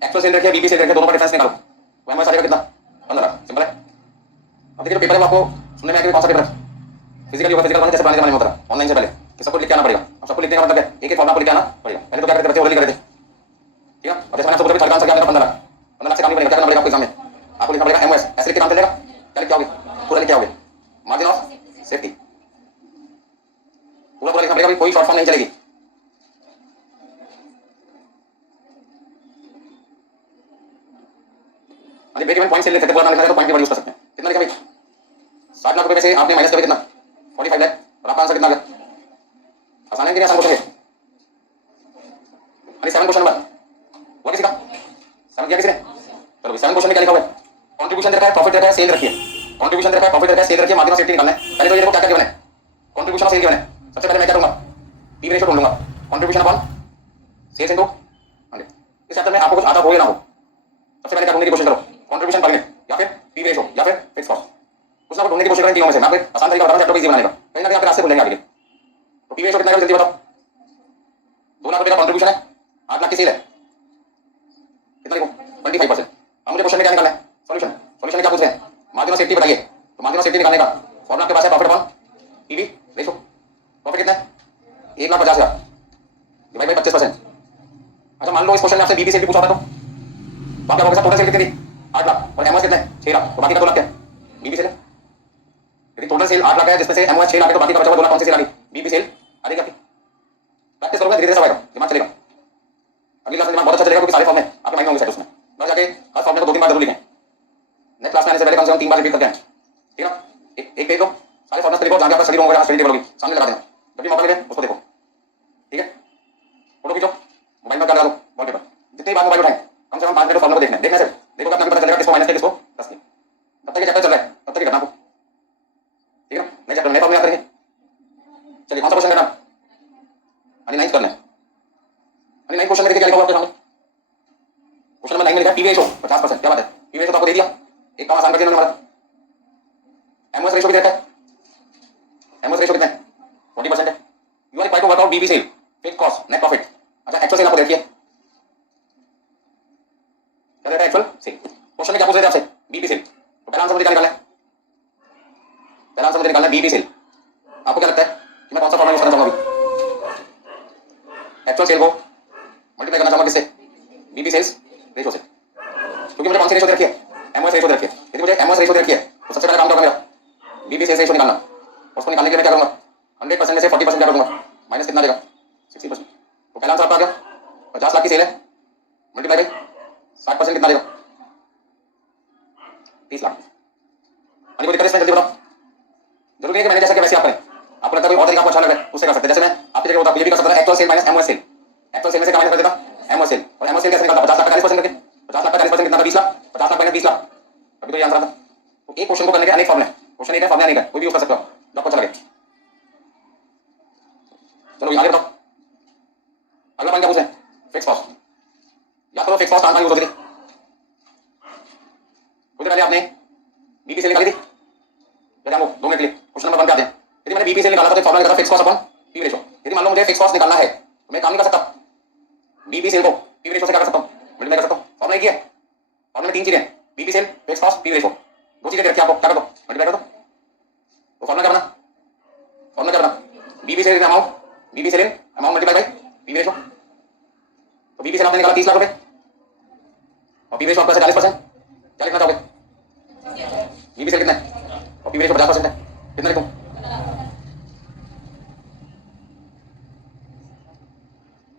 एक्चुअल सेल रखिए, बीबी सेल रखिए, दोनों का डिफरेंस निकालो। तो एमओएस आ जाएगा कितना? 15। सिंपल है। अब देखिए जो पेपर है वो आपको सुनने में आएगा कौन सा पेपर है? फिजिकल होगा, फिजिकल जैसे पुराने जमाने में होता था ऑनलाइन से पहले कि सबको लिख के आना पड़ेगा। अब सबको लिखने का मतलब है एक एक फॉर्म आपको लिख के आना पड़ेगा। पहले तो क्या करते बच्चे ओरली कर रहे थे, ठीक है? और जैसे मैंने आपको बोला थर्ड आंसर क्या आएगा? 15 लाख से काम नहीं बनेगा। क्या करना पड़ेगा आपको एग्जाम में? आपको लिखना पड़ेगा एमओएस, ऐसे लिख के नाम चलेगा। क्या लिख के आओगे? पूरा लिख के आओगे, मार्जिन ऑफ सेफ्टी पूरा पूरा लिखना पड़ेगा, कोई शॉर्ट फॉर्म नहीं चलेगी। ब्रेक इवन पॉइंट से ले सकते हैं, पूरा नाम लिखना है तो पॉइंट की वर्ड यूज कर सकते हैं। कितना लिखा भाई? 60 लाख रुपए में से आपने माइनस कर कितना? 45 लाख। और आपका आंसर कितना आ गया? आसान है कि नहीं आसान क्वेश्चन है? अरे 7 क्वेश्चन नंबर वो किसी का 7 किया किसी ने? चलो 7 क्वेश्चन में क्या लिखा हुआ है? कंट्रीब्यूशन रखा है, प्रॉफिट रखा है, सेल रखी है। कंट्रीब्यूशन रखा है, प्रॉफिट रखा है, सेल रखी है, मार्जिन ऑफ सेफ्टी निकालना है। पहले तो ये देखो क्या क्या गिवन है। कंट्रीब्यूशन ऑफ सेल गिवन है। सबसे पहले मैं क्या करूंगा? पी रेशियो ढूंढ लूंगा। Contribution upon sales into 100। इस चैप्टर में आपको कुछ आता हो या ना हो, सबसे पहले क्या ढूंढने की कोशिश करो? कंट्रीब्यूशन पर यूनिट या फिर पी रेशियो या फिर फिक्स कॉस्ट। कुछ ना कुछ ढूंढने की कोशिश करें तीनों में से। मैं आपको आसान तरीका बता रहा हूं चैप्टर को इजी बनाने का, कहीं ना कहीं आप रास्ते भूलेंगे आगे। तो पी रेशियो कितना है जल्दी बताओ? 2 लाख रुपए का कंट्रीब्यूशन है, 8 लाख की सेल है, कितना लिखो? 25%। अब मुझे क्वेश्चन में क्या निकालना है? सॉल्यूशन। सॉल्यूशन में क्या पूछ रहे हैं? मार्जिन ऑफ सेफ्टी बताइए। तो मार्जिन ऑफ सेफ्टी निकालने का फॉर्मूला आपके पास है profit upon PV ratio. Profit कितना है? 1,50,000 डिवाइड बाय 25%। अच्छा मान लो इस क्वेश्चन में आपसे बीबी सेल भी पूछा होता तो आप क्या कहोगे? टोटल सेल कितनी थी? 8 लाख और एमओएस कितना है? 6 लाख। तो बाकी का 2 लाख क्या है? बीबी सेल है। यदि टोटल सेल 8 लाख है जिसमें से एमओएस 6 लाख है तो बाकी का बचा हुआ 2 लाख कौन सी सेल आ गई? बीबी सेल आ गई आपकी। प्रैक्टिस करोगे धीरे धीरे सब आएगा, दिमाग चलेगा। अगली क्लास में दिमाग बहुत अच्छा चलेगा क्योंकि सारे फॉर्म में आपके माइंड में होंगे सेट उसमें। बस जाके हर फॉर्म में तो 2-3 बार जरूर लिखें। नेक्स्ट क्लास में आने से पहले कम से कम 3 बार रिपीट करके आए, ठीक है ना? एक पेज लो, सारे फॉर्मुला देखो, जहां आपका स्टडी रूम होगा, स्टडी टेबल होगी, सामने लगा देना। जब भी मौका मिले उसको देखो, ठीक है? फोटो खींचो, मोबाइल में क्या लगा दो वॉलपेपर। जितनी बार मोबाइल उठाएं कम से कम 5 मिनट फॉर्मुला को देखना है। देखने से देखो आपको पता चलेगा किसको माइनस किया किसको प्लस किया। तब तक ये चैप्टर चल रहा है, तब तक ये करना आपको, ठीक है ना? नेक्स्ट चैप्टर नए फॉर्मुला याद करेंगे। चलिए कौन सा क्वेश्चन करना? अरे नाइन्थ करना है। अरे नाइन्थ क्वेश्चन में देखिए क्या लिखा हुआ आपके सामने? क्वेश्चन नंबर 9 में लिखा है पीवी रेशो 50%, क्या बात है, पीवी रेशो तो आपको दे दिया, एक काम आसान कर दिया हमारा। एमओएस रेशो कितना है, एमओएस रेशो कितना है, 40% है। You are required to work out BB sale, fixed cost, net profit. अच्छा एक्चुअल सेल आपको देखिए क्या देता है एक्चुअल सेल। क्वेश्चन में क्या पूछ रहे थे आपसे, बीबी सेल, तो पहला आंसर मुझे क्या निकालना है, पहला आंसर मुझे निकालना है बीबी सेल। आपको क्या लगता है कि मैं कौन सा फॉर्मूला यूज करना चाहूंगा अभी, एक्चुअल सेल को मल्टीप्लाई करना चाहूंगा किससे, बीबी सेल्स रेशो से, क्योंकि मुझे कौन सी रेशो दे रखी है, एमओएस रेशो दे रखी है। यदि मुझे एमओएस रेशो दे रखी है तो सबसे पहला काम क्या होगा मेरा, बीबी सेल्स रेशो निकालना। उसको निकालने के लिए मैं क्या करूंगा, 100% में से 40% क्या करूंगा, माइनस कितना देगा, 60%। तो पहला आंसर आपका आ गया, 50 लाख की सेल है, मल्टीप्लाई बाई 60% कितना देगा, 30 लाख। अभी कोई दिक्कत इसमें, जल्दी बताओ। जरूरी है कि मैंने जैसा कि वैसे आप करें, आपको लगता है कोई और तरीका आपको अच्छा लग रहा है उससे कर सकते हैं। जैसे मैं आपकी जगह होता ये भी कर सकता था, actual sale minus MOS sale, actual sale में से क्या माइनस कर देता, एमओएस सेल, और एमओएस सेल कैसे निकालता, 50 लाख का 40% करके, 50 लाख का 40% कितना था, 20 लाख, 50 लाख माइनस 20 लाख, अभी तो ये आंसर आता। तो एक क्वेश्चन को करने के अनेक फॉर्मूले, क्वेश्चन एक है फॉर्मूला नहीं है, कोई भी यूज कर सकते हो जो आपको अच्छा लगे। चलो आगे बताओ, अगला पॉइंट क्या पूछे, फिक्स कॉस्ट। या तो फिक्स कॉस्ट कहां यूज होती थी, कुछ पहले आपने बीपी सेल निकाली थी, जान लो 2 मिनट के लिए। क्वेश्चन नंबर 1 पे आते हैं। यदि मैंने बीपी सेल निकाला था तो फॉर्मूला निकाला fix cost upon PV ratio. यदि मान लो मुझे फिक्स कॉस्ट निकालना है तो मैं काम नहीं कर सकता, बीपी सेल को पीवी रेशो से क्या कर सकता हूं, मल्टीप्लाई कर सकता हूं। फॉर्मूला एक ही है, फॉर्मूला में 3 चीजें, BP sale, fix cost, PV ratio, 2 चीजें दे रखी है आपको, क्या कर दो, मल्टीप्लाई कर दो। तो फॉर्मूला क्या बना, फॉर्मूला क्या बना, BP sale in amount, BP sale in amount multiply by PV ratio. तो बीपी सेल आपने निकाला 30 लाख रुपए और पीवी रेशो आपका 40%, क्या लिखना चाहोगे, बीपी सेल कितना है और पीवी रेशो 50% है, कितना लिखूं,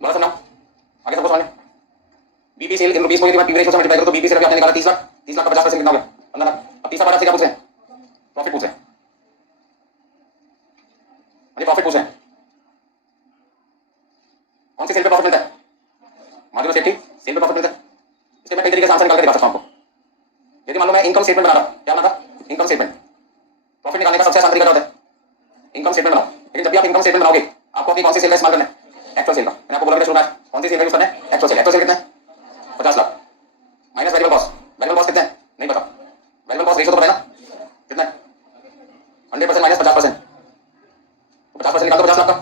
बड़ा समझाओ आगे सबको समझ। बीपी सेल इन रुपीस को यदि मैं पीवी रेशो से मल्टीप्लाई करूं तो बीपी सेल अभी आपने निकाला 30 लाख, 30 लाख का 50% कितना हो गया, 15 लाख। अब तीसरा पार्ट आपसे क्या पूछ रहे हैं, प्रॉफिट पूछ रहे हैं, अरे प्रॉफिट पूछ रहे हैं, कौन सी सेल पे प्रॉफिट मिलता है, मार्जिन सेफ्टी सेल पे प्रॉफिट मिलता है। इसलिए मैं कई तरीके से आंसर निकाल के दिखा सकता हूं आपको। यदि मान लो मैं इनकम स्टेटमेंट बना रहा, क्या बना था, इनकम स्टेटमेंट, प्रॉफिट निकालने का सबसे आसान तरीका क्या होता है, इनकम स्टेटमेंट बनाओ। लेकिन जब भी आप इनकम स्टेटमेंट बनाओगे आपको अपनी कौन सी सेल का इस्तेमाल करना है, एक्चुअल सेल का। मैंने आपको बोला था शुरू में कौन सी सेल का यूज करना है, एक्चुअल सेल। एक्चुअल सेल कितना है, 50 lakh minus variable cost, variable cost कितना है नहीं पता, वेरिएबल कॉस्ट रेशियो तो पता है ना कितना है, 100% माइनस 50%, 50% निकाल दो 50 लाख का।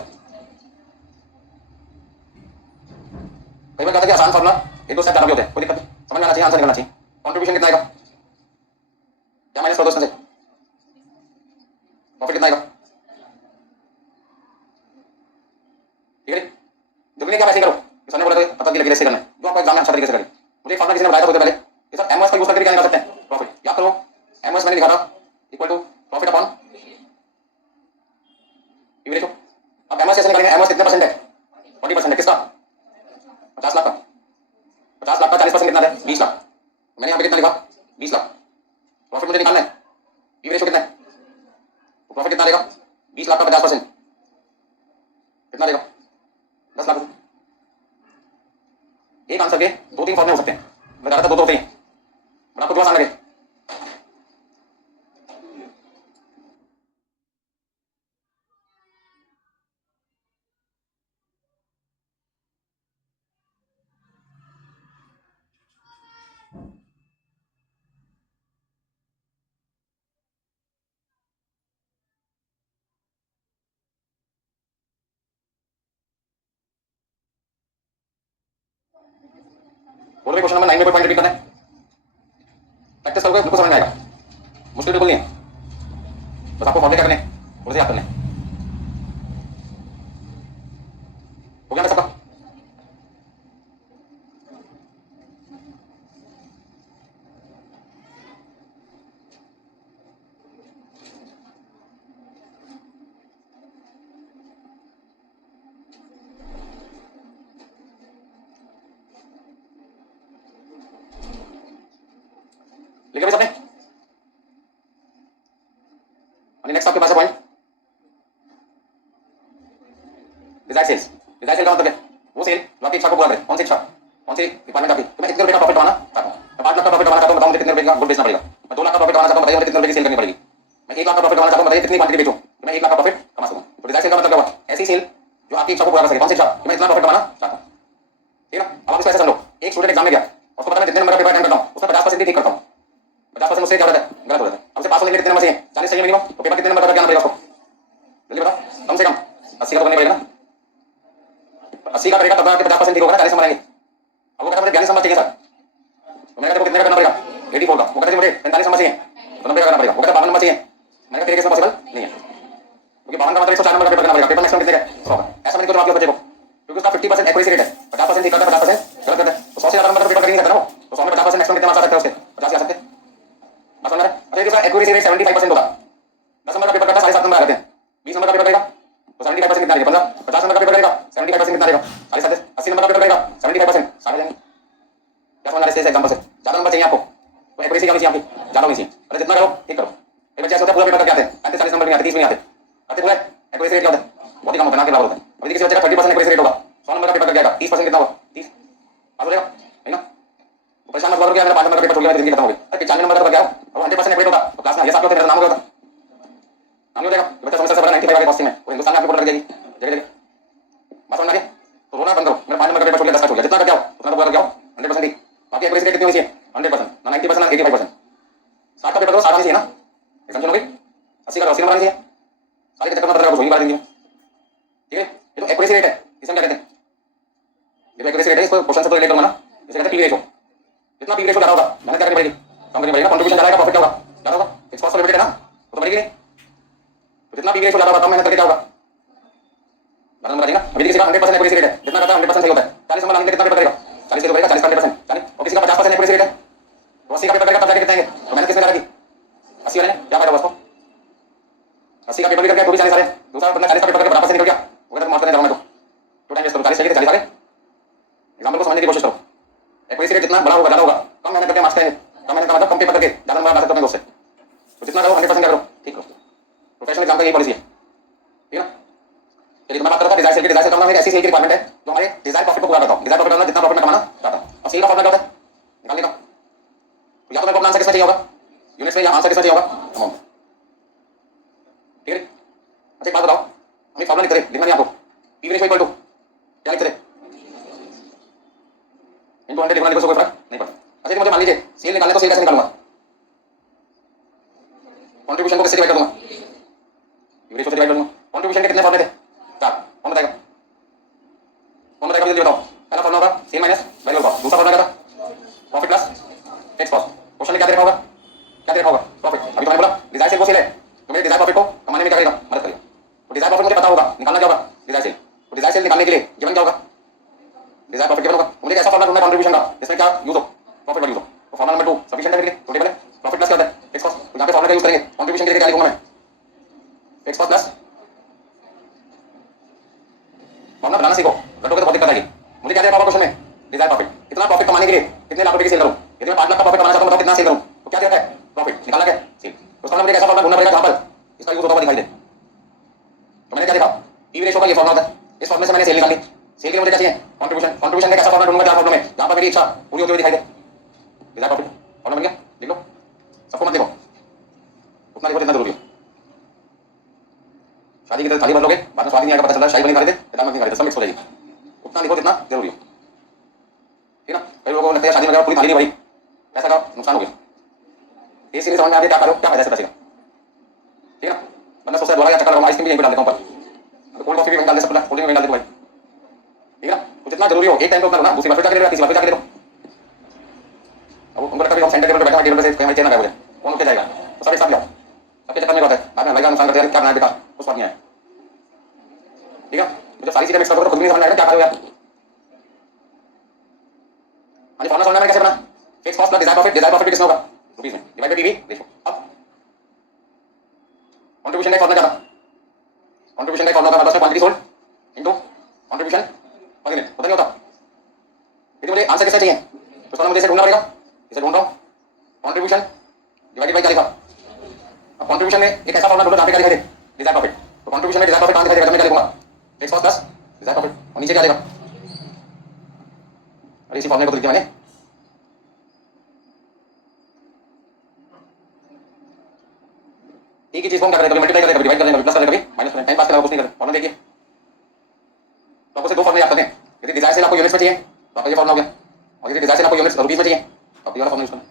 कई बार कहता है कि आसान फॉर्मूला एक दो स्टेप ज्यादा भी होते हैं, कोई दिक्कत नहीं, समझ में आना चाहिए, आंसर निकलना चाहिए। कंट्रीब्यूशन कितना आएगा, क्या माइनस कर दो इसमें से, प्रॉफिट कितना आएगा, ठीक है। जरूरी क्या वैसे करो, सर ने बोला था पता नहीं लगे ऐसे करना है, जो आपको एग्जाम में अच्छा तरीके से करें। मुझे फॉर्मूला किसी ने बताया था बहुत पहले, ये सर एमओएस का यूज करके क्या निकाल सकते हैं प्रॉफिट, याद करो एमओएस मैंने लिखा था equal to profit upon PV ratio. अब एमओएस कैसे निकालेंगे, एमओएस कितने परसेंट है, 40% है, किसका, 50 लाख का, 50 लाख का 40% कितना है, 20 लाख। मैंने यहाँ पे कितना लिखा, 20 लाख। प्रॉफिट मुझे निकालना है, पीवी रेशो कितना है, तो प्रॉफिट कितना देगा, 20 लाख का 50% कितना देगा, 10 लाख। एक आंसर के 2-3 फॉर्मूले हो सकते हैं, मैं ज्यादातर 2 होते हैं, बट आपको जो आसान लगे। बोल रहे क्वेश्चन नंबर 9 में कोई पॉइंट रिपीट करना है, प्रैक्टिस करोगे बिल्कुल समझ में आएगा, मुश्किल बिल्कुल नहीं है, बस आपको फॉर्मूले क्या करने हैं, थोड़े से याद करने हैं। हो गया ना सबका, लिखे भाई सबने। नेक्स्ट आपके पास है point desire sales. Desire sale का मतलब क्या, वो सेल जो आपकी इच्छा को पूरा करे, कौन सी इच्छा, कौन सी रिक्वायरमेंट आपकी, तो मैं इतने रुपए का प्रॉफिट कमाना चाहता हूँ, मैं 5 लाख का प्रॉफिट कमाना चाहता हूँ, बताओ मुझे कितने रुपए का गुड बेचना पड़ेगा, मैं 2 लाख का प्रॉफिट कमाना चाहता हूँ, बताइए मुझे कितने रुपए की सेल करनी पड़ेगी, मैं 1 लाख का प्रॉफिट कमाना चाहता हूँ, बताइए कितनी क्वांटिटी बेचूं कि मैं 1 लाख का प्रॉफिट कमा सकूं। तो डिजायर सेल का मतलब क्या हुआ, ऐसी सेल जो आपकी इच्छा को पूरा कर सके, कौन सी इच्छा, कि मैं इतना प्रॉफिट कमाना चाहता हूँ, ठीक है ना। अब आप इसको ऐसे समझो, एक स्टूडेंट एग्जाम में गया उसको पता मैं जितने नंबर का पेपर अटेंड करता हूँ उसमें 50% ही ठीक करता हूँ, 50% उससे क्या होता है गलत हो जाता है। अब उसे पास होने के लिए कितने नंबर चाहिए, 40 चाहिए मिनिमम, तो पेपर कितने नंबर का क्या पड़ेगा उसको जल्दी बताओ, कम से कम 80 का तो करना पड़ेगा ना, 80 का करेगा तब आपके 50% ठीक होगा ना, 40 नंबर आएंगे। अब वो कहता मुझे 42 नंबर चाहिए सर, तो मैंने कहा कितने का करना पड़ेगा 84 का, वो कहते मुझे 45 नंबर चाहिए तो 90 का करना पड़ेगा, वो कहता 52 नंबर चाहिए, मैंने कहा तेरे केस में पॉसिबल नहीं है क्योंकि 52 का मतलब 104 नंबर का पेपर करना पड़ेगा, पेपर मैक्सिमम कितने का 100 का, ऐसा मैंने जवाब दिया बच्चे को क्योंकि उसका 50% एक्यूरेसी रेट है, 50% ठीक करता है 50% गलत करता है, तो 100 से ज्यादा नंबर का पेपर कर नहीं सकता ना वो, तो 100 में 50% मैक्सिमम कितने मार्क्स आ सकते हैं उसके 50 आ सकते हैं, बस समझ रहे हैं। अच्छा इसका एक्यूरेसी रेट 75% होगा, 10 नंबर का पेपर करता है 7.5 नंबर आ जाते हैं, 20 नंबर का पेपर करेगा तो 75% कितना रहेगा 15, 50 नंबर का पेपर करेगा 75% कितना रहेगा 40, 80 नंबर का पेपर करेगा 75% सारे जाएंगे, क्या समझ रहे हैं इस एग्जांपल से, ज्यादा नंबर चाहिए आपको तो एक्यूरेसी क्या होनी चाहिए आपकी ज्यादा होनी चाहिए, अरे जितना करो ठीक करो, ये बच्चे ऐसे होता है पूरा पेपर करके आते हैं 35 40 नंबर नहीं आते 30 नहीं आते, आते पूरा एक्यूरेसी रेट क्या होता है बहुत ही कम होता है ना के बराबर होता है, अभी किसी बच्चे का 30% एक्यूरेसी रेट होगा 100 नंबर का पेपर करके आएगा 30% कितना होगा 30 पास हो जाएगा है ना, तो परेशान मत करो कि मेरा 5 नंबर का पेपर छूट गया जिंदगी खत्म हो गई, अरे 95 नंबर का पेपर गया और 100% एक्यूरेट होगा तो क्लास में ये साथ होते हैं नाम हो गया होता, नाम हो जाएगा बच्चा समस्या से बड़ा 95 आ गया पॉस्ट में और हिंदुस्तान में आपकी बोल लग जाएगी जगह जगह, बात समझ आ गई, तो रोना बंद करो, मेरा 5 नंबर का पेपर छूट गया 10 का छूट गया, जितना करके आओ उतना तो पूरा करके आओ 100% ही, बाकी एक्यूरेसी रेट कितनी होनी चाहिए 100%, ना 90% ना 85%, 60 का पेपर करो 60 आनी चाहिए ना, टेंशन हो गई 80 का 80 नंबर आनी चाहिए, सारे के चक्कर में बदल कुछ हो ही बात नहीं, ठीक है ये तो एक्यूरेसी रेट है, इसे क्या कहते हैं, ये तो एक्यूरेसी रेट है, इसको क्वेश्चन से तो रिलेट करूंगा ना, इसे कहते हैं पी रेशो, जितना पी रेशो ज्यादा होगा मेहनत क्या करनी पड़ेगी कम करनी पड़ेगी, कंट्रीब्यूशन ज्यादा है प्रॉफिट क्या होगा ज्यादा होगा, फिक्स कॉस्ट लिमिटेड है ना वो तो बढ़ेगी नहीं, तो जितना पी रेशो ज्यादा होगा कम मेहनत करके क्या होगा ज्यादा नंबर आएगा, अभी किसी का 100% एक्यूरेसी रेट है जितना करता है 100% सही होता है, 40 नंबर लाने कितना पेपर करेगा 40 के तो करेगा 40 का 100%, यानी और किसी का 50% एक्यूरेसी रेट है तो 80 का पेपर करेगा तब जाके कितने आएंगे, तो मेहनत किसने करेगी 80 वाले क्या फायदा उसको, 80 का पेपर भी करके वो भी 40 आ रहे, दूसरा बंदा 40 का पेपर करके 50% निकल गया वो कहता मार्क्स करने जाऊंगा तो टाइम वेस्ट करो, 40 चाहिए तो 40 आ गए, एग्जांपल को समझने की कोशिश करो, एक्यूरेसी रेट जितना बड़ा होगा ज्यादा होगा, कम मेहनत करके मार्क्स करेंगे, कम मेहनत का मतलब कम पेपर करके ज्यादा नंबर ला सकते हो अपने दोस्त से, तो जितना करो 100% करो ठीक करो, प्रोफेशनल एग्जाम का यही पॉलिसी है ठीक है ना, चलिए मैं बात करता हूं डिजायर सेल की, डिजायर सेल कमाना एक ऐसी सेल की डिपार्टमेंट है जो हमारे डिजायर प्रॉफिट को पूरा करता है, डिजायर प्रॉफिट करना जितना प्रॉफिट में कमाना चाहता हूं, अब सेल का फॉर्मूला क्या होता है निकालने का, तो या तो मेरे को अपना आंसर किसमें चाहिए होगा यूनिट्स में या आंसर किसमें चाहिए होगा अमाउंट, ठीक है। अच्छा एक बात बताओ हम एक फॉर्मूला लिखते थे लिखना नहीं आपको, पी रेशियो इक्वल टू क्या लिखते थे इनटू 100 लिखना, लिखो कोई फर्क नहीं पड़ता। अच्छा मुझे मान लीजिए सेल निकालने तो सेल कैसे निकालूंगा, कंट्रीब्यूशन को कैसे डिवाइड कर दूंगा, पी रेशियो से डिवाइड कर दूंगा, कंट्रीब्यूशन के कितने फॉर्मूले थे 4, कौन बताएगा जल्दी बताओ, पहला फॉर्मूला होगा सेल माइनस वैल्यू कॉस्ट, दूसरा फॉर्मूला क्या था profit plus fixed cost, question में क्या देखा होगा प्रॉफिट, अभी तो मैंने बोला डिजायर सेल वो सेल है तो मेरे डिजायर प्रॉफिट को कमाने में क्या करेगा मदद करेगा, तो डिजायर प्रॉफिट मुझे पता होगा निकालना क्या होगा डिजायर सेल, तो डिजायर सेल निकालने के लिए गिवन क्या होगा डिजायर प्रॉफिट गिवन होगा, मुझे ऐसा फॉर्मूला ढूंढना है कंट्रीब्यूशन का जिसमें क्या यूज हो प्रॉफिट यूज हो, तो फॉर्मूला नंबर 2 सफिशिएंट है मेरे लिए, तो टेबल है प्रॉफिट प्लस क्या होता है फिक्स्ड कॉस्ट, तो यहां पे फॉर्मूला का यूज करेंगे कंट्रीब्यूशन के लिए क्या लिखूंगा मैं फिक्स्ड कॉस्ट प्लस, फॉर्मूला बनाना सीखो रटोगे तो बहुत दिक्कत आएगी, मुझे क्या दिया पावर क्वेश्चन में डिजायर प्रॉफिट, इतना प्रॉफिट कमाने के लिए कितने लाख रुपए की सेल करूं, यदि मैं 5 लाख का प्रॉफिट कमाना चाहता हूं बताओ कितना सेल करूं, तो क्या देता है प्रॉफिट निकालना क्या सेल, तो उसका मुझे कैसा फॉर्मूला ढूंढना पड़ेगा जहां पर इसका यूज होता हुआ दिखाई दे, तो मैंने क्या देखा पी रेशियो का ये फॉर्मूला होता है, इस फॉर्मूले से मैंने सेल निकाली, सेल के लिए मुझे क्या चाहिए कंट्रीब्यूशन, कंट्रीब्यूशन का कैसा फॉर्मूला ढूंढूंगा जहां फॉर्मूला में जहां पर मेरी इच्छा पूरी होती हुई दिखाई दे, डिजायर प्रॉफिट फॉर्मूला बन गया लिख लो, सबको मत लिखो उतना लिखो जितना जरूरी हो, शादी की तरह थाली भर लोगे बाद में स्वाद नहीं आएगा, पता चल रहा है शाही बनी खा रहे थे दाल मखनी खा रहे थे सब मिक्स हो जाएगी, उतना लिखो जितना जरूरी हो ठीक है ना, कई लोगों को लगता है शादी में पूरी थाली नहीं भरी पैसा का नुकसान हो गया, ये सीरीज समझ में आ गया क्या करो क्या फायदा से पैसे का ठीक है ना, बंदा सोचता है बोला चक्कर लगाऊंगा आइसक्रीम भी यहीं पे डाल देता हूं ऊपर, कोल्ड कॉफी भी वहीं डाल दे सब कोल्ड ड्रिंक में डाल दे भाई ठीक है ना, तो जितना जरूरी हो एक टाइम पे उतना लो ना, दूसरी बार फिर जाके ले लो तीसरी बार फिर जाके ले लो, अब उनको लगता है हम सेंटर टेबल पे बैठा है टेबल पे से कहीं चेन ना गया मुझे कौन उठ के जाएगा, तो सब एक साथ ले आओ, सबके चक्कर में बात है बाद में लगा नुकसान करते हैं क्या बनाया बेकार कुछ बात नहीं है ठीक है, जब सारी चीजें मिक्स करो तो खुद भी समझ आएगा क्या करो यार, हाँ फॉर्मूला समझना है कैसे बना fix cost plus desire profit किसमें होगा रुपीस में डिवाइडेड पीवी रेशियो, अब कंट्रीब्यूशन का फॉर्मूला क्या था कंट्रीब्यूशन का फॉर्मूला था मतलब quantity sold into contribution per unit पता नहीं होता, यदि मुझे आंसर कैसे चाहिए तो उसका मुझे इसे ढूंढना पड़ेगा, इसे ढूंढ रहा हूं कंट्रीब्यूशन डिवाइडेड बाय क्या लिखा, अब कंट्रीब्यूशन में एक ऐसा फॉर्मूला ढूंढो जहां पे क्या दिखाई दे डिजायर प्रॉफिट, तो कंट्रीब्यूशन में डिजायर प्रॉफिट कहां दिखाई देगा, मैं क्या लिखूंगा fix cost plus desire profit और नीचे क्या देगा, अरे इसी फॉर्मूले को तो लिख दिया मैंने, एक ही चीज को हम क्या करें कभी मल्टीप्लाई करें कभी डिवाइड करें कभी प्लस करें कभी माइनस करें, टाइम पास करें कुछ नहीं करें, फॉर्मूला देखिए तो आपको से दो फॉर्मूले याद करते हैं, यदि डिजायर सेल आपको यूनिट्स में चाहिए तो आपका ये फॉर्मूला हो गया, और ये डिजायर सेल आपको यूनिट्स रुपीस में चाहिए तो ये वाला फॉर्मूला यूज करना।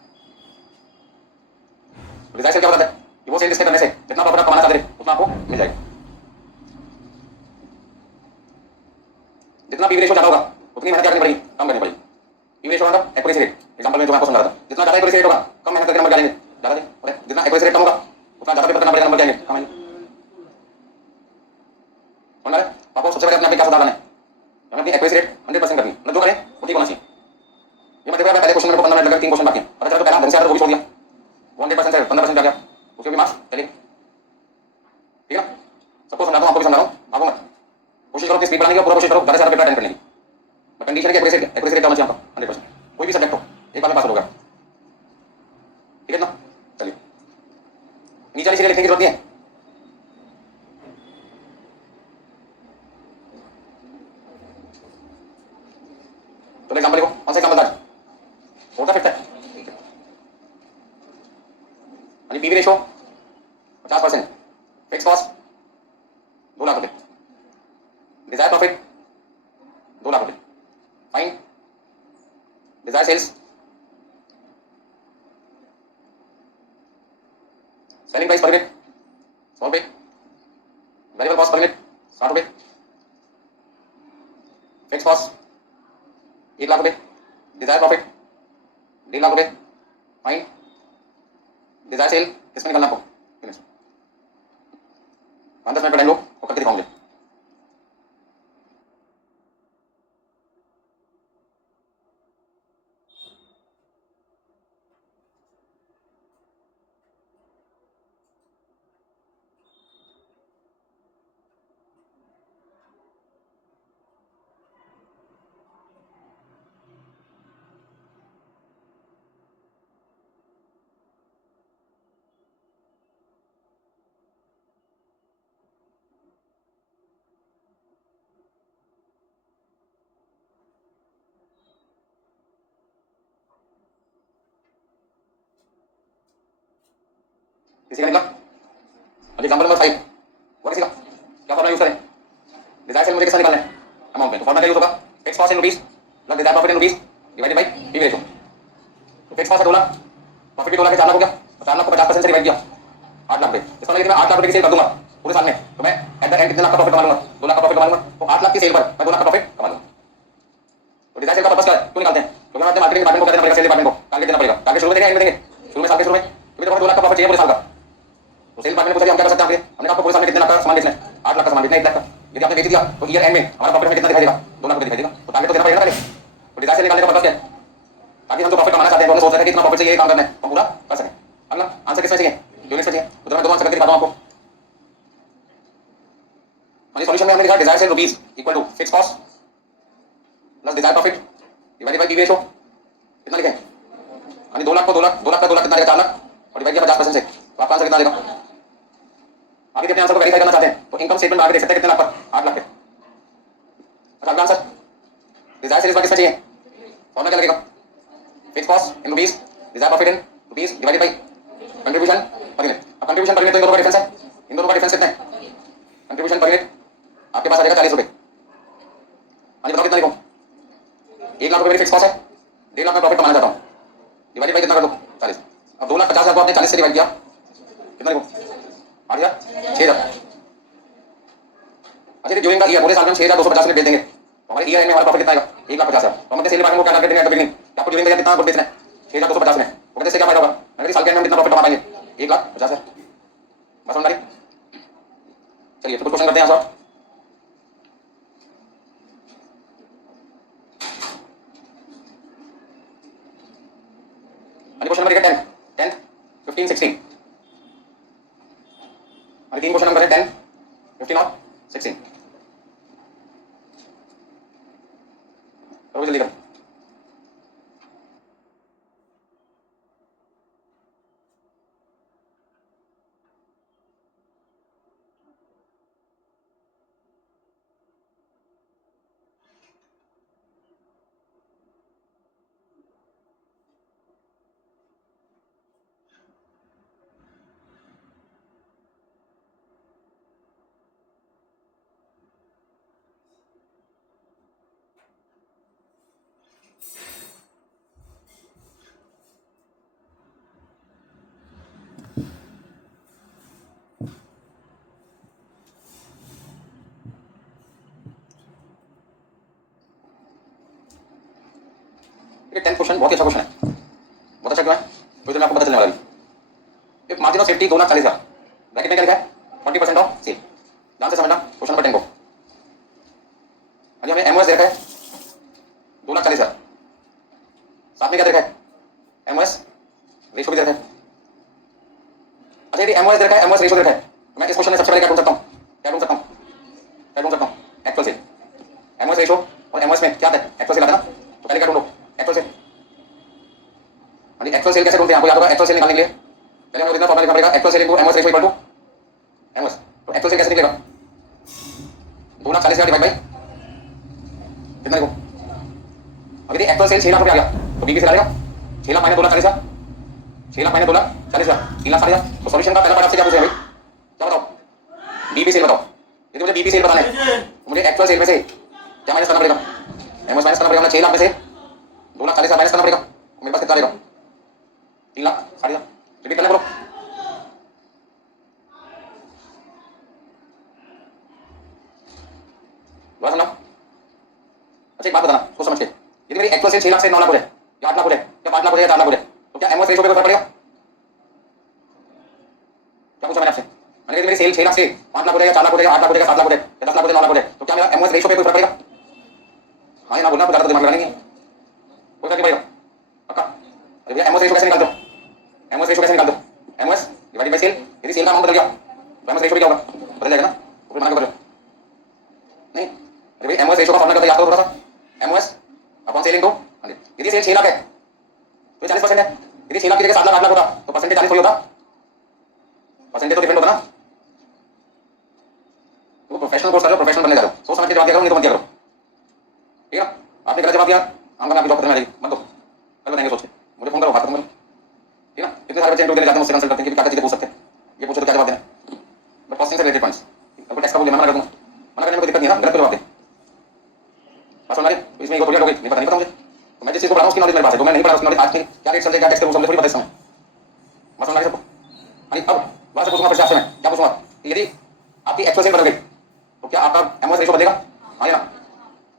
डिजायर सेल क्या बताता है कि वो सेल जिसके करने से जितना प्रॉफिट आप कमाना चाहते हैं उतना आपको मिल जाएगा। जितना पीवी रेशियो ज्यादा होगा उतनी मेहनत क्या करनी पड़ेगी, कम करनी पड़ेगी। पीवी रेशियो होगा एक्यूरेसी रेट, एग्जांपल में जो मैं आपको समझा रहा था, जितना ज्यादा एक्यूरेसी रेट होगा कम मेहनत करके नंबर क्या आएंगे, ज्यादा आएंगे। और जितना एक्यूरेसी रेट कम होगा उतना ज्यादा पेपर करना पड़ेगा, नंबर क्या आएंगे, कम आएंगे। समझ में आ रहा है? आपको सबसे पहले अपने आप में क्या सुधार लाना है, हमें अपनी एक्यूरेसी रेट 100% करनी, मतलब जो करें वो ठीक होना चाहिए। ये मैं देखो पहले क्वेश्चन मेरे को 15 मिनट लगे, 3 क्वेश्चन बाकी, पता चला तो पहला ढंग से आया तो वो भी छोड़ दिया। 100% से 15% आ गया, उसके भी मार्क्स चलिए, ठीक है ना। सबको समझाता हूँ, आपको भी समझा रहा हूँ, आपको मत कोशिश करो अपनी स्पीड बढ़ाने की, पूरा कोशिश करो ज्यादा से ज्यादा पेपर अटेंड करने की। कंडीशन है कि एक्यूरेसी रेट होना चाहिए आपका 100%, कोई भी सब्जेक्ट हो एक बार में पास होगा, ठीक है ना। चलिए नीचे वाली चीजें लिखने की जरूरत नहीं है। तो एग्जांपल देखो, कौन सा एग्जांपल था, फोर्थ फिफ्थ है, यानी PV ratio 50%, fix cost 2 lakh रुपए, डिजायर प्रॉफिट 2 लाख रुपए, fine desire sales, selling price per unit 100 रुपए, वेरिएबल कॉस्ट पर यूनिट 60 रुपए, फिक्स कॉस्ट 1 लाख रुपए, डिजायर प्रॉफिट 1.5 लाख रुपए, फाइन डिजायर सेल किसमें निकलना आपको, 5-10 मिनट का टाइम लो और करके दिखाऊंगे। किसी का निकला, एग्जांपल नंबर 5 वो किसी का, क्या फॉर्मूला यूज करें, डिजायर सेल मुझे किसका निकालना है, अमाउंट में, तो फॉर्मूला क्या यूज होगा, fix cost in rupees plus desire profit in rupees divided by PV ratio. तो फिक्स कॉस्ट है 2 लाख, प्रॉफिट भी 2 लाख है, 4 लाख हो गया, तो 4 लाख को 50% से डिवाइड किया 8 लाख रुपए, इसका मतलब मैं 8 लाख रुपए की सेल कर दूंगा पूरे साल में, तो मैं एट द एंड कितने लाख का प्रॉफिट कमा लूंगा, 2 लाख का प्रॉफिट कमा लूंगा। तो 8 लाख की सेल पर मैं 2 लाख का प्रॉफिट कमा लूंगा। तो डिजायर सेल का पर्पस क्या है, क्यों निकालते हैं, क्योंकि हमें मार्केटिंग डिपार्टमेंट को कहना पड़ेगा, सेल डिपार्टमेंट को टारगेट देना पड़ेगा, टारगेट शुरू में देंगे एंड में देंगे, शुरू में साल के शुरू में, क्योंकि हमें 2 लाख का प्रॉफिट चाहिए पूरे साल का। तो सेल डिपार्टमेंट को हम क्या कर सकते हैं, हमने आपको पूरे साल में कितने लाख का सामान बेचना है, 8 लाख का सामान बेचना है, 1 लाख का, यदि आपने बेच दिया तो ईयर एंड में हमारा प्रॉफिट में कितना दिखाई देगा, 2 लाख रुपए दिखाई देगा। तो टारगेट तो देना पड़ेगा ना पहले। तो डिजायर सेल निकालने का पर्पस क्या है, ताकि हम जो प्रॉफिट कमाना चाहते हैं, तो हमने सोच रहे हैं कि इतना प्रॉफिट चाहिए, ये काम करना है, हम पूरा कर सकें। अगला आंसर किसमें चाहिए, यूनिट्स में चाहिए, तो मैं दो आंसर करके दिखाता हूं आपको। सॉल्यूशन में हमने लिखा desire sale rupees equal to fix cost plus desire profit divided by PV ratio, कितना लिखें, यानी 2 लाख को 2 लाख का 2 लाख कितना देगा, 4 लाख, और डिवाइड किया 50% से, तो आपका आंसर कितना देगा। आगे अपने आंसर को वेरीफाई करना चाहते हैं तो इनकम स्टेटमेंट आगे देख सकते हैं कितने लाख पर, 8 लाख पे। अच्छा अगला आंसर, डिजायर सेल इस बार किसमें चाहिए, फॉर्मूला क्या लगेगा, fix cost in rupees Dzire profit in rupees divided by contribution per unit. अब कंट्रीब्यूशन पर यूनिट तो इन दोनों का डिफरेंस है, इन दोनों का डिफरेंस कितना है, कंट्रीब्यूशन पर यूनिट आपके पास आ जाएगा 40 रुपए। हाँ जी बताओ कितना लिखूं, 1 लाख रुपए मेरी फिक्स कॉस्ट है, 1.5 लाख में प्रॉफिट कमाना चाहता हूँ, डिवाइडेड बाय कितना कर दो, 40। अब 2,50,000 को आपने 40 से डिवाइड किया, कितना लिखूं, आ गया 6,000। अच्छा ड्यूरिंग द ईयर पूरे साल में हम 6,250 में बेच देंगे, तो हमारे ईयर में हमारा प्रॉफिट कितना आएगा, 1,50,000। तो हम अपने सेल डिपार्टमेंट को क्या टारगेट देंगे एट द बिगिनिंग, आपको ड्यूरिंग द ईयर कितना गुड बेचना है, 6,250 में, तो कहते हैं क्या फायदा होगा, अगर साल के एंड में हम कितना प्रॉफिट कमा पाएंगे, 1,50,000। बस समझ आ रही, चलिए तो कुछ क्वेश्चन करते हैं यहाँ। क्वेश्चन नंबर 10, 10, 15, 16, अभी 3 क्वेश्चन हम करें 10, 15 और 16, करो जल्दी करो। ये 10th क्वेश्चन बहुत ही अच्छा क्वेश्चन है, बहुत अच्छा क्यों है क्वेश्चन में आपको पता चलने वाला है। एक मार्जिन ऑफ सेफ्टी 2,40,000 ब्रैकेट में क्या लिखा है 40% ऑफ सेल। ध्यान से समझना क्वेश्चन नंबर 10 को। अभी हमें एमओएस दे रखा है 2,40,000, साथ में क्या दे रखा है एमओएस रेशो भी दे रखा है। अच्छा यदि एमओएस दे रखा है एमओएस रेशो दे रखा है तो मैं इस क्वेश्चन में सबसे पहले क्या ढूंढ सकता हूँ, क्या ढूंढ सकता हूँ, क्या ढूंढ सकता हूँ एक्चुअल सेल। एमओएस रेशो और एमओएस में क्या आता है एक्चुअल सेल आता है ना, तो पहले क्या ढूंढो एक्चुअल सेल। एक्चुअल सेल कैसे ढूंढते हैं आपको याद होगा, एक्चुअल सेल निकालने के लिए पहले हमें ओरिजिनल फॉर्मूला लिखना पड़ेगा actual sale into MOS ratio equal to MOS. तो एक्चुअल सेल कैसे निकलेगा 2,40,000 डिवाइड बाई कितना लिखो। अगर एक्चुअल सेल 6 लाख रुपया आ गया तो बीबी सेल आएगा 6 लाख माइनस 2,40,000, 6 लाख माइनस 2,40,000 3,60,000। तो सॉल्यूशन का पहला पार्ट आपसे क्या पूछे भाई, क्या बताओ बीबी सेल बताओ। यदि मुझे बीबी सेल बताना है तो मुझे एक्चुअल सेल में से क्या माइनस करना पड़ेगा, एमओएस माइनस करना पड़ेगा। 6 लाख में से 2,40,000 माइनस करना पड़ेगा, मेरे पास कितना रहेगा 3,60,000। रिपीट करना बोलो। दोबारा सुनना। अच्छा एक बात बताना सोच समझ के, यदि मेरी एक्चुअल सेल 6 लाख से 9 लाख हो जाए या 8 लाख हो जाए या 5 लाख हो जाए या 4 लाख हो जाए तो क्या एमओएस रेशो पे कोई फर्क पड़ेगा। क्या पूछा मैंने आपसे, मैंने यदि मेरी सेल 6 लाख से 5 लाख हो जाए या 4 लाख हो जाए या 8 लाख हो जाए या 7 लाख हो जाए या 10 लाख हो जाए 9 लाख हो जाए तो क्या मेरा एमओएस रेशो पे कोई फर्क पड़ेगा। हाँ ना बोलना, कुछ ज्यादा दिमाग लगाना नहीं है, कोई फर्क नहीं पड़ेगा पक्का। अरे भैया एमओएस रेशो कैसे निकालते हो, एमओएस रेशो कैसे निकालते हो, एमओएस डिवाइडेड बाय सेल। यदि सेल का अमाउंट बदल गया तो एमओएस रेशो भी क्या होगा बदल जाएगा ना, तो फिर मना क्यों कर रहे हो नहीं। अरे भाई एमओएस रेशो का फॉर्मूला क्या याद करो थोड़ा सा, एमओएस अपॉन सेल इनटू 100। यदि सेल 6 लाख है तो 40% है, यदि 6 लाख की जगह 7 लाख 8 लाख होता तो परसेंटेज 40 थोड़ी होता, परसेंटेज तो डिफरेंट होता ना। तो प्रोफेशनल कोर्स कर रहे हो, प्रोफेशनल बनने जा रहे हो, सोच समझ के जवाब दिया करो, नहीं तो मत दिया करो ठीक है। आपने गलत जवाब दिया हम आपकी जॉब खत्म हो जाएगी, मत दो, कल बताएंगे सोच के, मुझे फोन करो बात खत्म करो ठीक है। इतने सारे बच्चे इंटरव्यू देने जाते हैं मुझसे कंसल्ट करते हैं कि क्या क्या चीजें पूछ सकते हैं, ये पूछे तो क्या जवाब देना, बट कॉस्टिंग से रिलेटेड पॉइंट्स आपको टेस्ट का बोल मना कर दूंगा, मना करने में कोई दिक्कत नहीं है ना, गलत जवाब दे बस समझ रहे। इसमें ईगो थोड़ी हो गई, नहीं पता नहीं पता मुझे, तो मैं जिस चीज को पढ़ा हूं उसकी नॉलेज मेरे पास है, तो मैं नहीं पढ़ा उसकी नॉलेज आज की क्या रेट चल रहा है क्या टेक्स्ट मुझे थोड़ी पता है समय बस समझ सबको। अरे अब वहां से पूछूंगा, फिर आपसे मैं क्या पूछूंगा, यदि आपकी एक्चुअल सेल बदल गई तो क्या आपका एमओएस रेशो बदलेगा, हाँ या ना,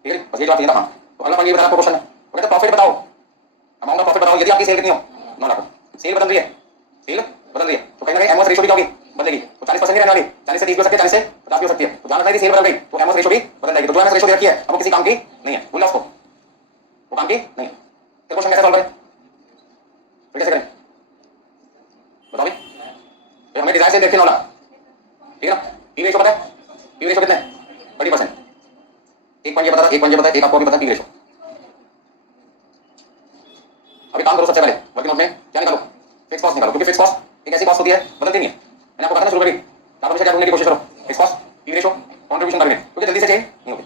ठीक है बस ये जवाब चाहिए था। हाँ तो अगला पॉइंट ये बताना आपको क्वेश्चन है, वो कहते प्रॉफिट बताओ, अमाउंट ऑफ प्रॉफिट बताओ। यदि आपकी सेल कितनी हो 9 लाख, सेल बदल रही है, सेल बदल रही है तो कहीं ना कहीं एमओएस रेशो भी क्या होगी बदलेगी, तो 40% नहीं रहने वाली, 40 से 30 भी हो सकती है, 40 से 50 भी हो सकती है। तो ध्यान रखना यदि सेल बदल गई तो एमओएस रेशो भी बदल जाएगी। तो जो एमओएस रेशो दे रखी है अब वो किसी काम की नहीं है, भूल जाओ उसको, वो काम की नहीं है। फिर क्वेश्चन कैसे सॉल्व करें, फिर कैसे करें बताओ भाई। फिर हमें डिजायर सेल देखी 9 लाख ठीक है ना, पी रेशो पता है, पी रेशो कितना है 30%। एक पॉइंट ये बता था, एक पॉइंट ये बता, एक आपको भी पता पी रेशो। अभी काम करो सबसे पहले वर्किंग नोट में क्या निकालो, फिक्स कॉस्ट निकालो, क्योंकि फिक्स कॉस्ट एक ऐसी कॉस्ट होती है बदलती नहीं है। मैंने आपको बताया ना शुरू में भी, आप हमेशा क्या ढूंढने की कोशिश करो, fix cost P ratio contribution target, क्योंकि जल्दी से चेंज नहीं होती।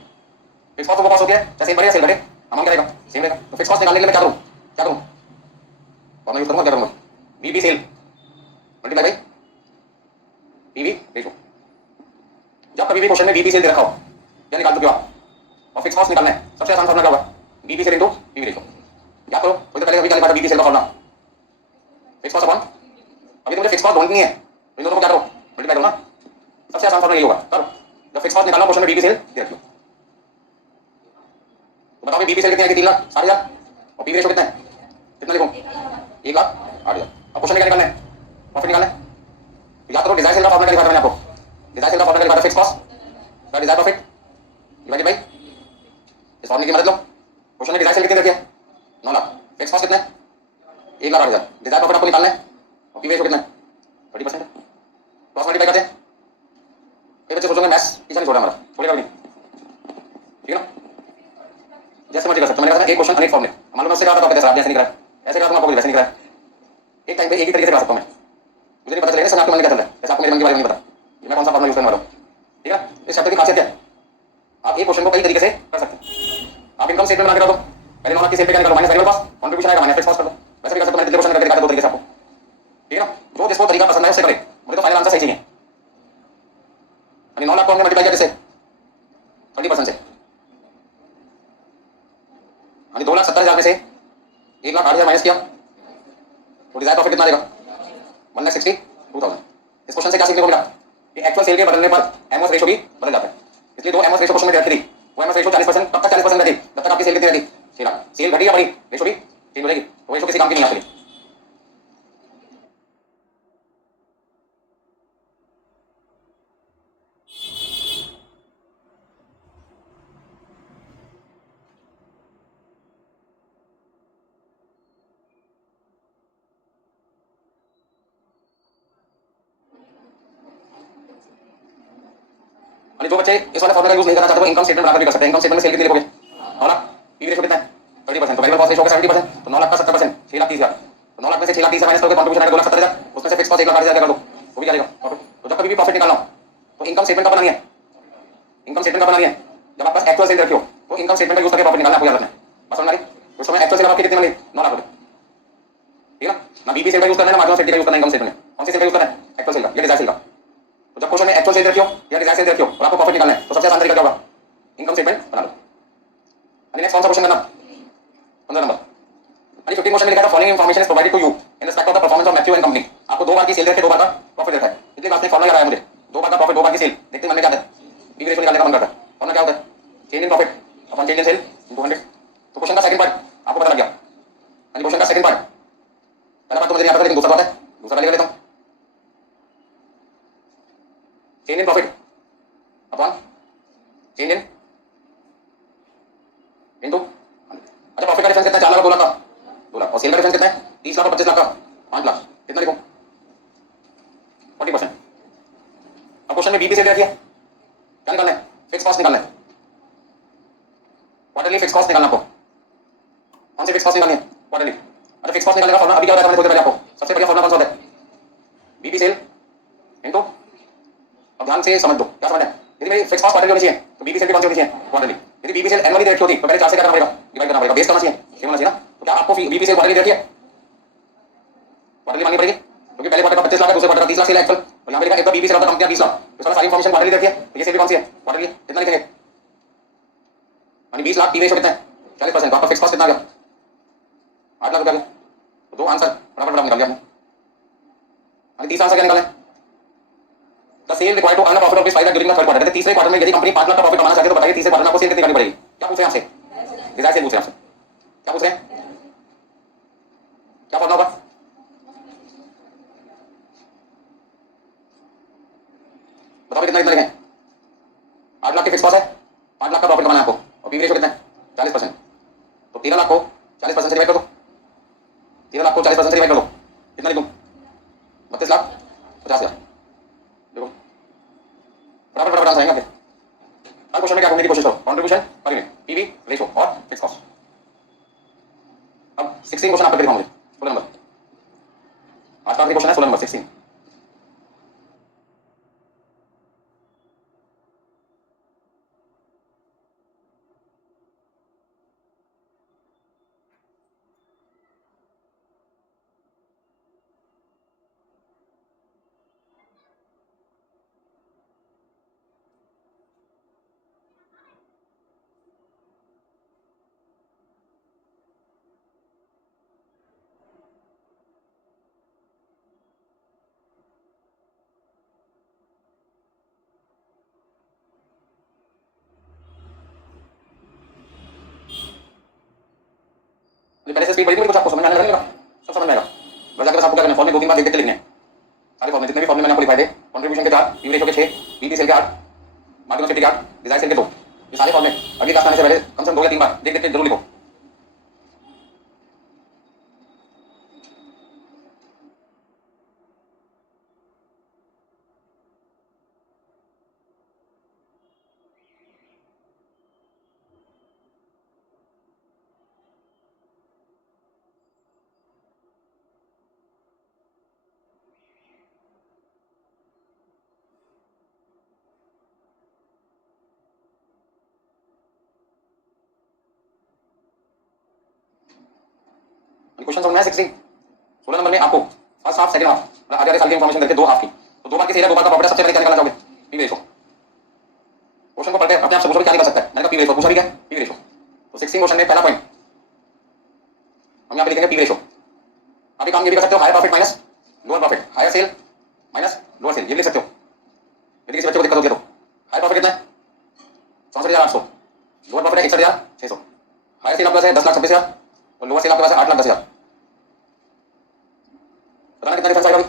फिक्स कॉस्ट वो कॉस्ट होती है चाहे सेम बढ़े या सेल घटे अमाउंट क्या रहेगा सेम रहेगा। तो फिक्स कॉस्ट निकालने के लिए मैं क्या करूं, क्या करूं और मैं यूज करूंगा क्या करूंगा, BB sale multiply by PV ratio. जब कभी भी क्वेश्चन में बीबी सेल दे रखा हो क्या निकाल चुके हो आप और फिक्स कॉस्ट निकालना है, सबसे आसान फॉर्मूला क्या होगा बीबी सेल इनटू पीवी रेशो। याद करो वही तो पहले कभी क्या लिखा था बीबी सेल का फॉर्मूला फिक्स कॉस्ट अपॉन, अभी तो मुझे फिक्स कॉस्ट ढूंढनी है तो इन दोनों को क्या करो मल्टीप्लाई करो ना, सबसे आसान फॉर्मूला यही होगा। करो जब फिक्स कॉस्ट निकालना क्वेश्चन में बीबी सेल दे रखी हो तो बताओ बीबी सेल कितनी आएगी 3,60,000 और पीवी रेशो कितना है, कितना लिखूं 1,08,000। अब क्वेश्चन में क्या निकालना है प्रॉफिट निकालना है, तो याद करो डिजायर सेल का फॉर्मूला लिखा था मैंने आपको, डिजायर सेल का फॉर्मूला लिखा था fix cost Dzire profit divided bye इस फॉर्मूले की मदद लो। क्वेश्चन में डिजायर सेल कितनी रखी है 9 लाख, फिक्स कॉस्ट कितना है 1,08,000, डिजायर प्रॉफिट आपको निकालना है और पी रेशो कितना है 30%। क्रॉस मल्टीप्लाई करते हैं, कई बच्चे सोचोगे मैथ्स पीछे नहीं छोड़ा हमारा, छोड़ेगा भी नहीं ठीक है ना, जैसे मर्जी कर सकते हो। मैंने कहा एक क्वेश्चन अनेक फॉर्मूले मालूम है उससे कहा था तो आप जैसे नहीं करा ऐसे कहा तो आपको वैसे नहीं करा, एक टाइम पे एक ही तरीके से करा सकता हूं मैं, मुझे नहीं पता चलेगा सर आपके मन में क्या चल रहा है, जैसे आपको मेरे मन के बारे में नहीं पता मैं कौन सा फॉर्मूला यूज करने वाला हूं ठीक है। इस चैप्टर की खासियत क्या है, आप एक क्वेश्चन को कई तरीके से कर सकते हैं। आप इनकम स्टेटमेंट बना के रखो, पहले 9 लाख की सेल पे क्या निकालो माइनस वेरिएबल कॉस्ट कंट्रीब्यूशन आएगा माइनस फिक्स कॉस्ट कर दो, वैसे भी कर सकते हो। मैंने क्वेश्चन करके दिखाया दो तरीके से आपको ठीक है ना, जो जिसको तरीका पसंद है उससे करे, मुझे तो फाइनल आंसर सही चाहिए। अभी 9 लाख को हमने मल्टीप्लाई किया किससे 30% से, यानी 2,70,000 में से 1,08,000 माइनस किया तो डिजायर प्रॉफिट कितना आएगा 1,62,000। इस क्वेश्चन से क्या सीखने को मिला कि एक्चुअल सेल के बदलने पर एमओएस रेशो भी बदल जाता है। इसलिए दो एमओएस रेशो क्वेश्चन में रखी थी, वो एमओएस रेशो 40% कब तक 40% रहती, जब तक आपकी सेल कितनी रहती 6 लाख, सेल घटी या बढ़ी रेशो भी चेंज हो जाएगी तो रेशो किसी काम की नहीं है आपके लिए। जो बच्चे इस वाले फॉर्मूला का यूज नहीं करना चाहते वो इनकम स्टेटमेंट बनाकर भी कर सकते हैं। इनकम स्टेटमेंट में सेल कितनी लिखोगे? 9 लाख। पीवी रेशो कितना है? 30%। तो वेरिएबल कॉस्ट रेशो होगा 70%। तो 9 लाख का 70%, 6 लाख 30 हजार। तो 9 लाख में से 6 लाख 30 माइनस करोगे, कंट्रीब्यूशन आएगा 2 लाख 70 हजार। उसमें से फिक्स कॉस्ट 1 लाख 80 हजार कर दो, वो भी जाएगा प्रॉफिट। तो जब कभी भी प्रॉफिट निकालना हो तो इनकम स्टेटमेंट का बनानी है। इनकम स्टेटमेंट का बनानी है। जब आपके पास एक्चुअल सेल रखी हो तो इनकम स्टेटमेंट का यूज करके प्रॉफिट निकालना आपको याद रखना है। बस समझ आ रही? उस समय एक्चुअल सेल आपकी कितनी बनी? 9 लाख रुपए। ठीक है ना? बीबी सेल का यूज करना है ना मार्जिनल सेल का यूज करना है इनकम स्टेटमेंट में? कौन सी सेल का यूज करना है? एक्चुअल सेल का या डिजायर सेल का? तो जब क्वेश्चन में एक्चुअल सेल रखी हो या डिजायर सेल रखी हो और आपको प्रॉफिट निकालना है तो सबसे आसान तरीका क्या होगा? इनकम स्टेटमेंट बना लो। नेक्स्ट कौन सा क्वेश्चन करना? 15 नंबर। 15 क्वेश्चन में लिखा था following information is provided to you in respect of the performance of Matthew and company. आपको 2 बार की सेल देके 2 बार का प्रॉफिट देता है। इतनी बात ने फॉर्मूला लगाया मुझे, 2 बार का प्रॉफिट 2 बार की सेल। देखते मन में क्या आता है? पीवी रेशो निकालने का मन करता है। फॉर्मूला क्या होता है? Change in profit upon change in sale into 100। तो क्वेश्चन का सेकंड पार्ट आपको पता लग गया। क्वेश्चन का सेकंड पार्ट, पहला पार्ट तो मुझे नहीं आता था लेकिन दूसरा पार्ट है, दूसरा लिख लेता हूं। Change in profit upon change in into. अच्छा प्रॉफिट का डिफरेंस कितना है? 4 लाख और 2 लाख का? 2 लाख। और सेल का डिफरेंस कितना है? 30 लाख और 25 लाख का? 5 लाख। कितना लिखूं? 40%। अब क्वेश्चन में बीबी सेल रखी है, क्या निकालना है? फिक्स कॉस्ट निकालना है। क्वार्टरली फिक्स कॉस्ट निकालना आपको। कौन सी फिक्स कॉस्ट निकालनी है? क्वार्टरली। अच्छा फिक्स कॉस्ट निकालने का फॉर्मूला अभी क्या होता है मैंने थोड़ी देर पहले आपको, सबसे बढ़िया फॉर्मूला कौन सा होता है? बीबी सेल इनटू, अब ध्यान से समझ दो क्या समझ है। यदि मेरी फिक्स कॉस्ट क्वार्टरली होनी चाहिए तो बीबी सेल भी कौन सी होनी चाहिए? क्वार्टरली। यदि बीबी सेल एनुअली रखी होती तो पहले 4 से क्या करना पड़ेगा? डिवाइड करना पड़ेगा, बेस करना चाहिए, सेम होना चाहिए ना। तो क्या आपको बीबी सेल क्वार्टरली रखी है? क्वार्टरली माननी पड़ेगी क्योंकि पहले क्वार्टर का 25 लाख है, दूसरे क्वार्टर का 30 लाख सेल है एक्चुअल। तो यहां पे लिखा है एक BB sale of the company 20 lakh, तो सारी इंफॉर्मेशन क्वार्टरली रखी है। तो ये सेल भी कौन सी है? क्वार्टरली। कितना लिखेंगे? यानी 20 लाख, पी रेशो कितना है? 40%। तो आपका फिक्स कॉस्ट कितना आ गया? 8 लाख रुपया। तो 2 आंसर फटाफट फटाफट निकाल दिया हमने। अभी 30 आंसर क्या निकाले? The sale required to earn a profit of 5 lakh during the third quarter. तीसरे क्वार्टर में यदि कंपनी 5 लाख का प्रॉफिट कमाना चाहती है तो बताइए तीसरे क्वार्टर में आपको सेल कितनी करनी पड़ेगी? क्या पूछ रहे हैं आपसे? डिजायर सेल पूछ रहे हैं आपसे। क्या पूछ रहे हैं? क्या फॉर्मूला होगा? बताओ कितना कितना लिखें? 8 लाख की फिक्स कॉस्ट है, 5 लाख का प्रॉफिट कमाना है आपको, और पी रेशो कितना है? 40%। तो 13 लाख को 40% से डिवाइड कर दो। 13 लाख को 40% से डिवाइड कर दो, कितना लिखूं? 32 लाख 50 हजार। देखो फटाफट फटाफट आंसर आएंगे आपके। हर क्वेश्चन में क्या ढूंढने की कोशिश करो? Contribution per unit, PV ratio और फिक्स कॉस्ट। अब 16 क्वेश्चन आपको दिखाऊंगा मुझे, 16 नंबर। आज का आखिरी क्वेश्चन है 16 नंबर 16। पहले से स्पीड बढ़ी थी कुछ आपको समझ में आने लगेगा, सब समझ में आएगा। बस जाकर बस आपको क्या करना है, फॉर्मूले 2-3 बार देख देख के लिखने हैं। सारे फॉर्मूले जितने भी फॉर्मूले मैंने आपको लिखाए थे, कंट्रीब्यूशन के 4, पीवी रेशो के 6, बीबी सेल के 8, मार्जिनल सेफ्टी के 8, डिजायर सेल के 2, ये सारे फॉर्मूले अगली क्लास में आने से पहले कम से कम 2 या 3 बार देख देख के जरूर लिखो। क्वेश्चन समझ में आया? 16 16 नंबर में आपको फर्स्ट हाफ सेकंड हाफ मतलब आधे आधे साल की इंफॉर्मेशन देते 2 हाफ की। तो 2 बार की सेल है, 2 बार का प्रॉफिट है, सबसे पहले क्या निकालना चाहोगे? PV ratio. क्वेश्चन को पढ़ते हैं अपने आप से पूछो क्या निकाल सकता है। मैंने कहा पीवी रेशो पूछा भी क्या? PV ratio. तो 16 क्वेश्चन में पहला पॉइंट हम यहां पे लिखेंगे पीवी रेशो। अभी काम ये भी कर सकते हो, higher profit minus lower profit, higher sale minus lower sale, ये लिख सकते हो यदि किसी बच्चे को दिक्कत होती है तो। हायर प्रॉफिट कितना है? 64,800। लोअर प्रॉफिट है 61,600। हायर सेल प्लस है 10,26,000 तो लोअर सेल आपके पास है 8,10,000। बताना कितना डिफरेंस आएगा अभी?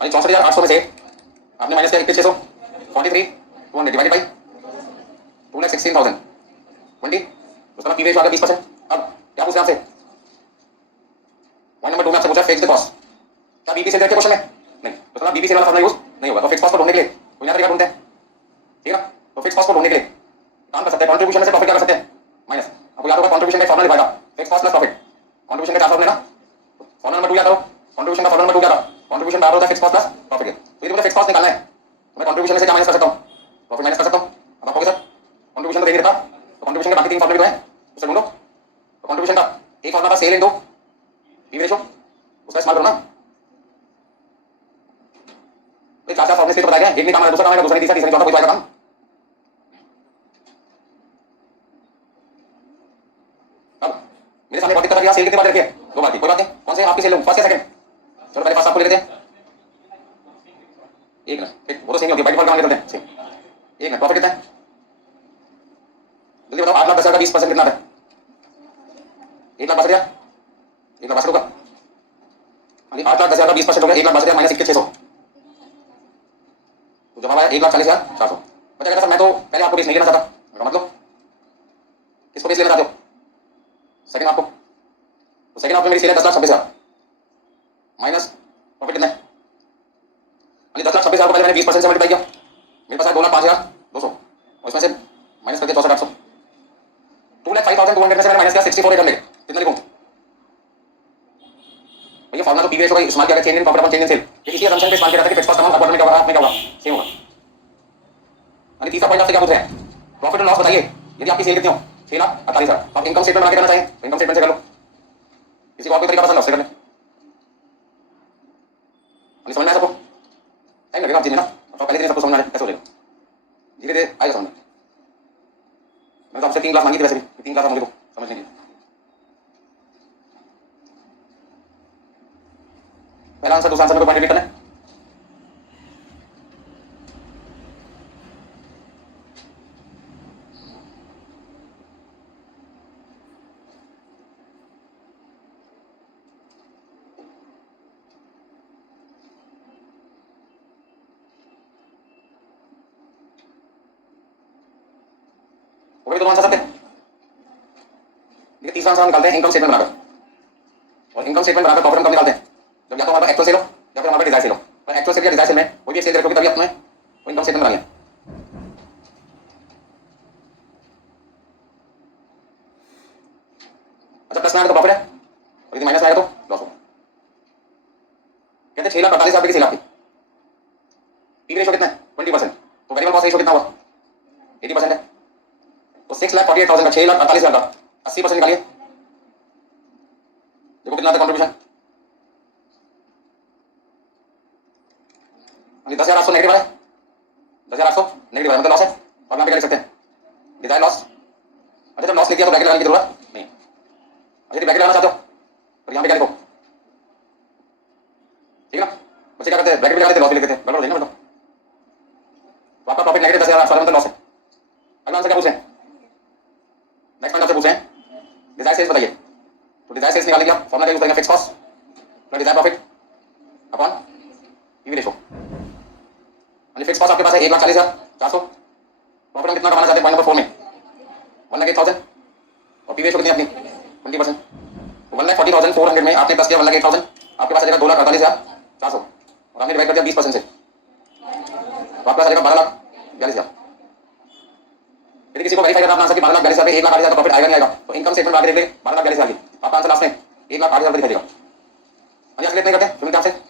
64,800 में से आपने माइनस किया 21,600, 43,200 डिवाइडेड बाई 2,16,000 20, उसका पी रेशियो आ गया 20%। अब क्या पूछा आपसे? पॉइंट नंबर 2 में आपसे पूछा फिक्स्ड कॉस्ट, क्या बीपी सेल क्वेश्चन में? नहीं, तो ना बीपी सेल वाला फॉर्मूला यूज नहीं होगा। तो फिक्स्ड कॉस्ट को ढूंढने के लिए कोई नया तरीका ढूंढते हैं, ठीक है ना? तो फिक्स्ड कॉस्ट को ढूंढने के लिए काम कर सकते हैं, कंट्रीब्यूशन से प्रॉफिट क्या कर सकते हैं माइनस। आपको याद होगा कंट्रीब्यूशन का फॉर्मूला लिखा था, fixed cost plus profit. Contribution के चार फॉर्मूले ना, फॉर्मूला नंबर 2 याद करो, कंट्रीब्यूशन का फॉर्मूला नंबर 2 क्या था? कंट्रीब्यूशन बराबर होता है फिक्स्ड कॉस्ट प्लस प्रॉफिट के। तो ये मुझे फिक्स्ड कॉस्ट निकालना है, तो मैं कंट्रीब्यूशन में से क्या माइनस कर सकता हूं? प्रॉफिट माइनस कर सकता हूं। अब आप कहोगे सर कंट्रीब्यूशन तो दे नहीं देता, तो कंट्रीब्यूशन के बाकी तीन फॉर्मूले जो है उसे ढूंढो। तो कंट्रीब्यूशन का एक फॉर्मूला था सेल इनटू पी रेशियो, उसका इस्तेमाल करो ना। तो चार चार फॉर्मूले से तो बताया गया, एक नहीं काम आएगा, दूसरा काम आएगा, दूसरा नहीं, तीसरा, तीसरा चौथा, कोई तो आएगा काम। अब मेरे सामने बहुत दिक्कत आ रही है, सेल कितनी बार रखी है? 2 बार की, कोई बात नहीं। कौन से आपकी सेल लूं, फर्स्ट या सेकंड? चलो पहले फर्स्ट आपको ले लेते हैं। एक मिनट, ठीक, वो तो सेम ही होगी, बाई डिफॉल्ट काम लेते हैं सेम। एक मिनट, प्रॉफिट कितना है जल्दी बताओ? 8,10,000 का 20% कितना है? 1,62,000, 1,62,000 का। हाँ जी, 8,10,000 का 20% हो गया 1,62,000 माइनस 21,600, तो जवाब आया 1,40,400। बचा कहता सर मैं तो पहले आपको बेस नहीं लेना चाहता, मतलब किसको बेस लेना चाहते हो? सेकंड आपको, तो सेकंड आपको मेरी सेल है 10,26,000 माइनस प्रॉफिट कितना है? 10,26,000 को पहले मैंने 20% से मल्टीप्लाई किया, मेरे पास है 2,05,200, और इसमें से माइनस करके 64,800। 2,05,200 में से मैंने माइनस किया 64,800, कितना लिखूं भैया? फॉर्मूला तो पी रेशियो का इस्तेमाल किया, change in profit upon change in sale, ये इसी असम्पशन पे इस्तेमाल किया जाता है कि फिक्स्ड कॉस्ट अमाउंट अपॉन में क्या होगा, में क्या होगा, सेम होगा। यानी तीसरा पॉइंट आपसे क्या पूछ रहे हैं? प्रॉफिट और लॉस बताइए, यदि आपकी सेल कितनी हो? 6,48,000, तो आप इनकम स्टेटमेंट बना के करना चाहें तो इनकम स्टेटमेंट से कर लो, किसी को और कोई तरीका पसंद है उससे कर लें। समझ में आया सबको? टाइम लगेगा आप चीज में ना, तो पहले दिन सबको समझ में आ जाए कैसे हो जाएगा, धीरे धीरे आएगा समझ में। मैंने तो आपसे 3 क्लास मांगी थी वैसे भी, 3 क्लास मुझे को समझने की। पहला आंसर दूसरा आंसर में कोई पॉइंट करना है? वो भी दोनों आंसर सकते हैं। देखिए तीसरा आंसर हम निकालते हैं इनकम स्टेटमेंट बनाकर, और इनकम स्टेटमेंट बनाकर प्रॉफिट हम कब निकालते हैं? जब या तो हमारे पास एक्चुअल सेल हो या फिर हमारे डिजायर सेल हो। पर एक्चुअल सेल या डिजायर सेल में कोई भी सेल रखोगे तभी आपने वो इनकम स्टेटमेंट बनानी है। अच्छा प्लस में आएगा तो प्रॉफिट है, और यदि माइनस में आएगा तो लॉस होगा। कहते हैं 6,48,000 की सेल आपकी, पी रेशियो कितना है? 20%, तो वेरिएबल कॉस्ट रेशियो कितना हुआ? 80% है, तो 6,48,000 का 6,48,000 का 80% निकालिए, देखो कितना आता है कंट्रीब्यूशन। 10,800 नेगेटिव है, 10,800 नेगेटिव है मतलब लॉस है, और यहाँ पे क्या लिख सकते हैं? Desire loss. अच्छा जब लॉस लिख दिया तो ब्रैकेट लगाने की जरूरत नहीं। अच्छा यदि ब्रैकेट लगाना चाहते हो तो यहाँ पे क्या लिखो, ठीक है ना? बच्चे क्या करते हैं, ब्रैकेट लगा देते, लॉस भी लिख देते हैं, गड़बड़ हो जाएगी ना। तो आपका प्रॉफिट नेगेटिव 10,800 मतलब लॉस है। अगला आंसर क्या पूछे हैं? नेक्स्ट पॉइंट आपसे पूछे हैं डिजायर सेल्स बताइए, तो डिजायर सेल्स निकालने के लिए फॉर्मूला क्या यूज करेंगे? Fixed cost plus desire profit upon PV ratio. Fixed cost आपके पास है 1,40,400, प्रॉफिट हम कितना कमाना चाहते हैं? पॉइंट नंबर 4 में 1,08,000, और पी रेशियो कितनी अपनी 20%, तो 1,40,400 में आपने प्लस किया 1,08,000, आपके पास आ जाएगा 2,48,400, और आपने डिवाइड कर दिया 20% से, तो आपके पास आ जाएगा 12,42,000। यदि किसी को वेरीफाई करना अपना आंसर कि 12,42,000 में 1,08,000 का प्रॉफिट आएगा नहीं आएगा, तो इनकम स्टेटमेंट बना के देख ले 12,42,000 की, आपका आंसर लास्ट में 1,08,000 दिखाई देगा। अभी असलियत नहीं करते, सुनिए ध्यान से।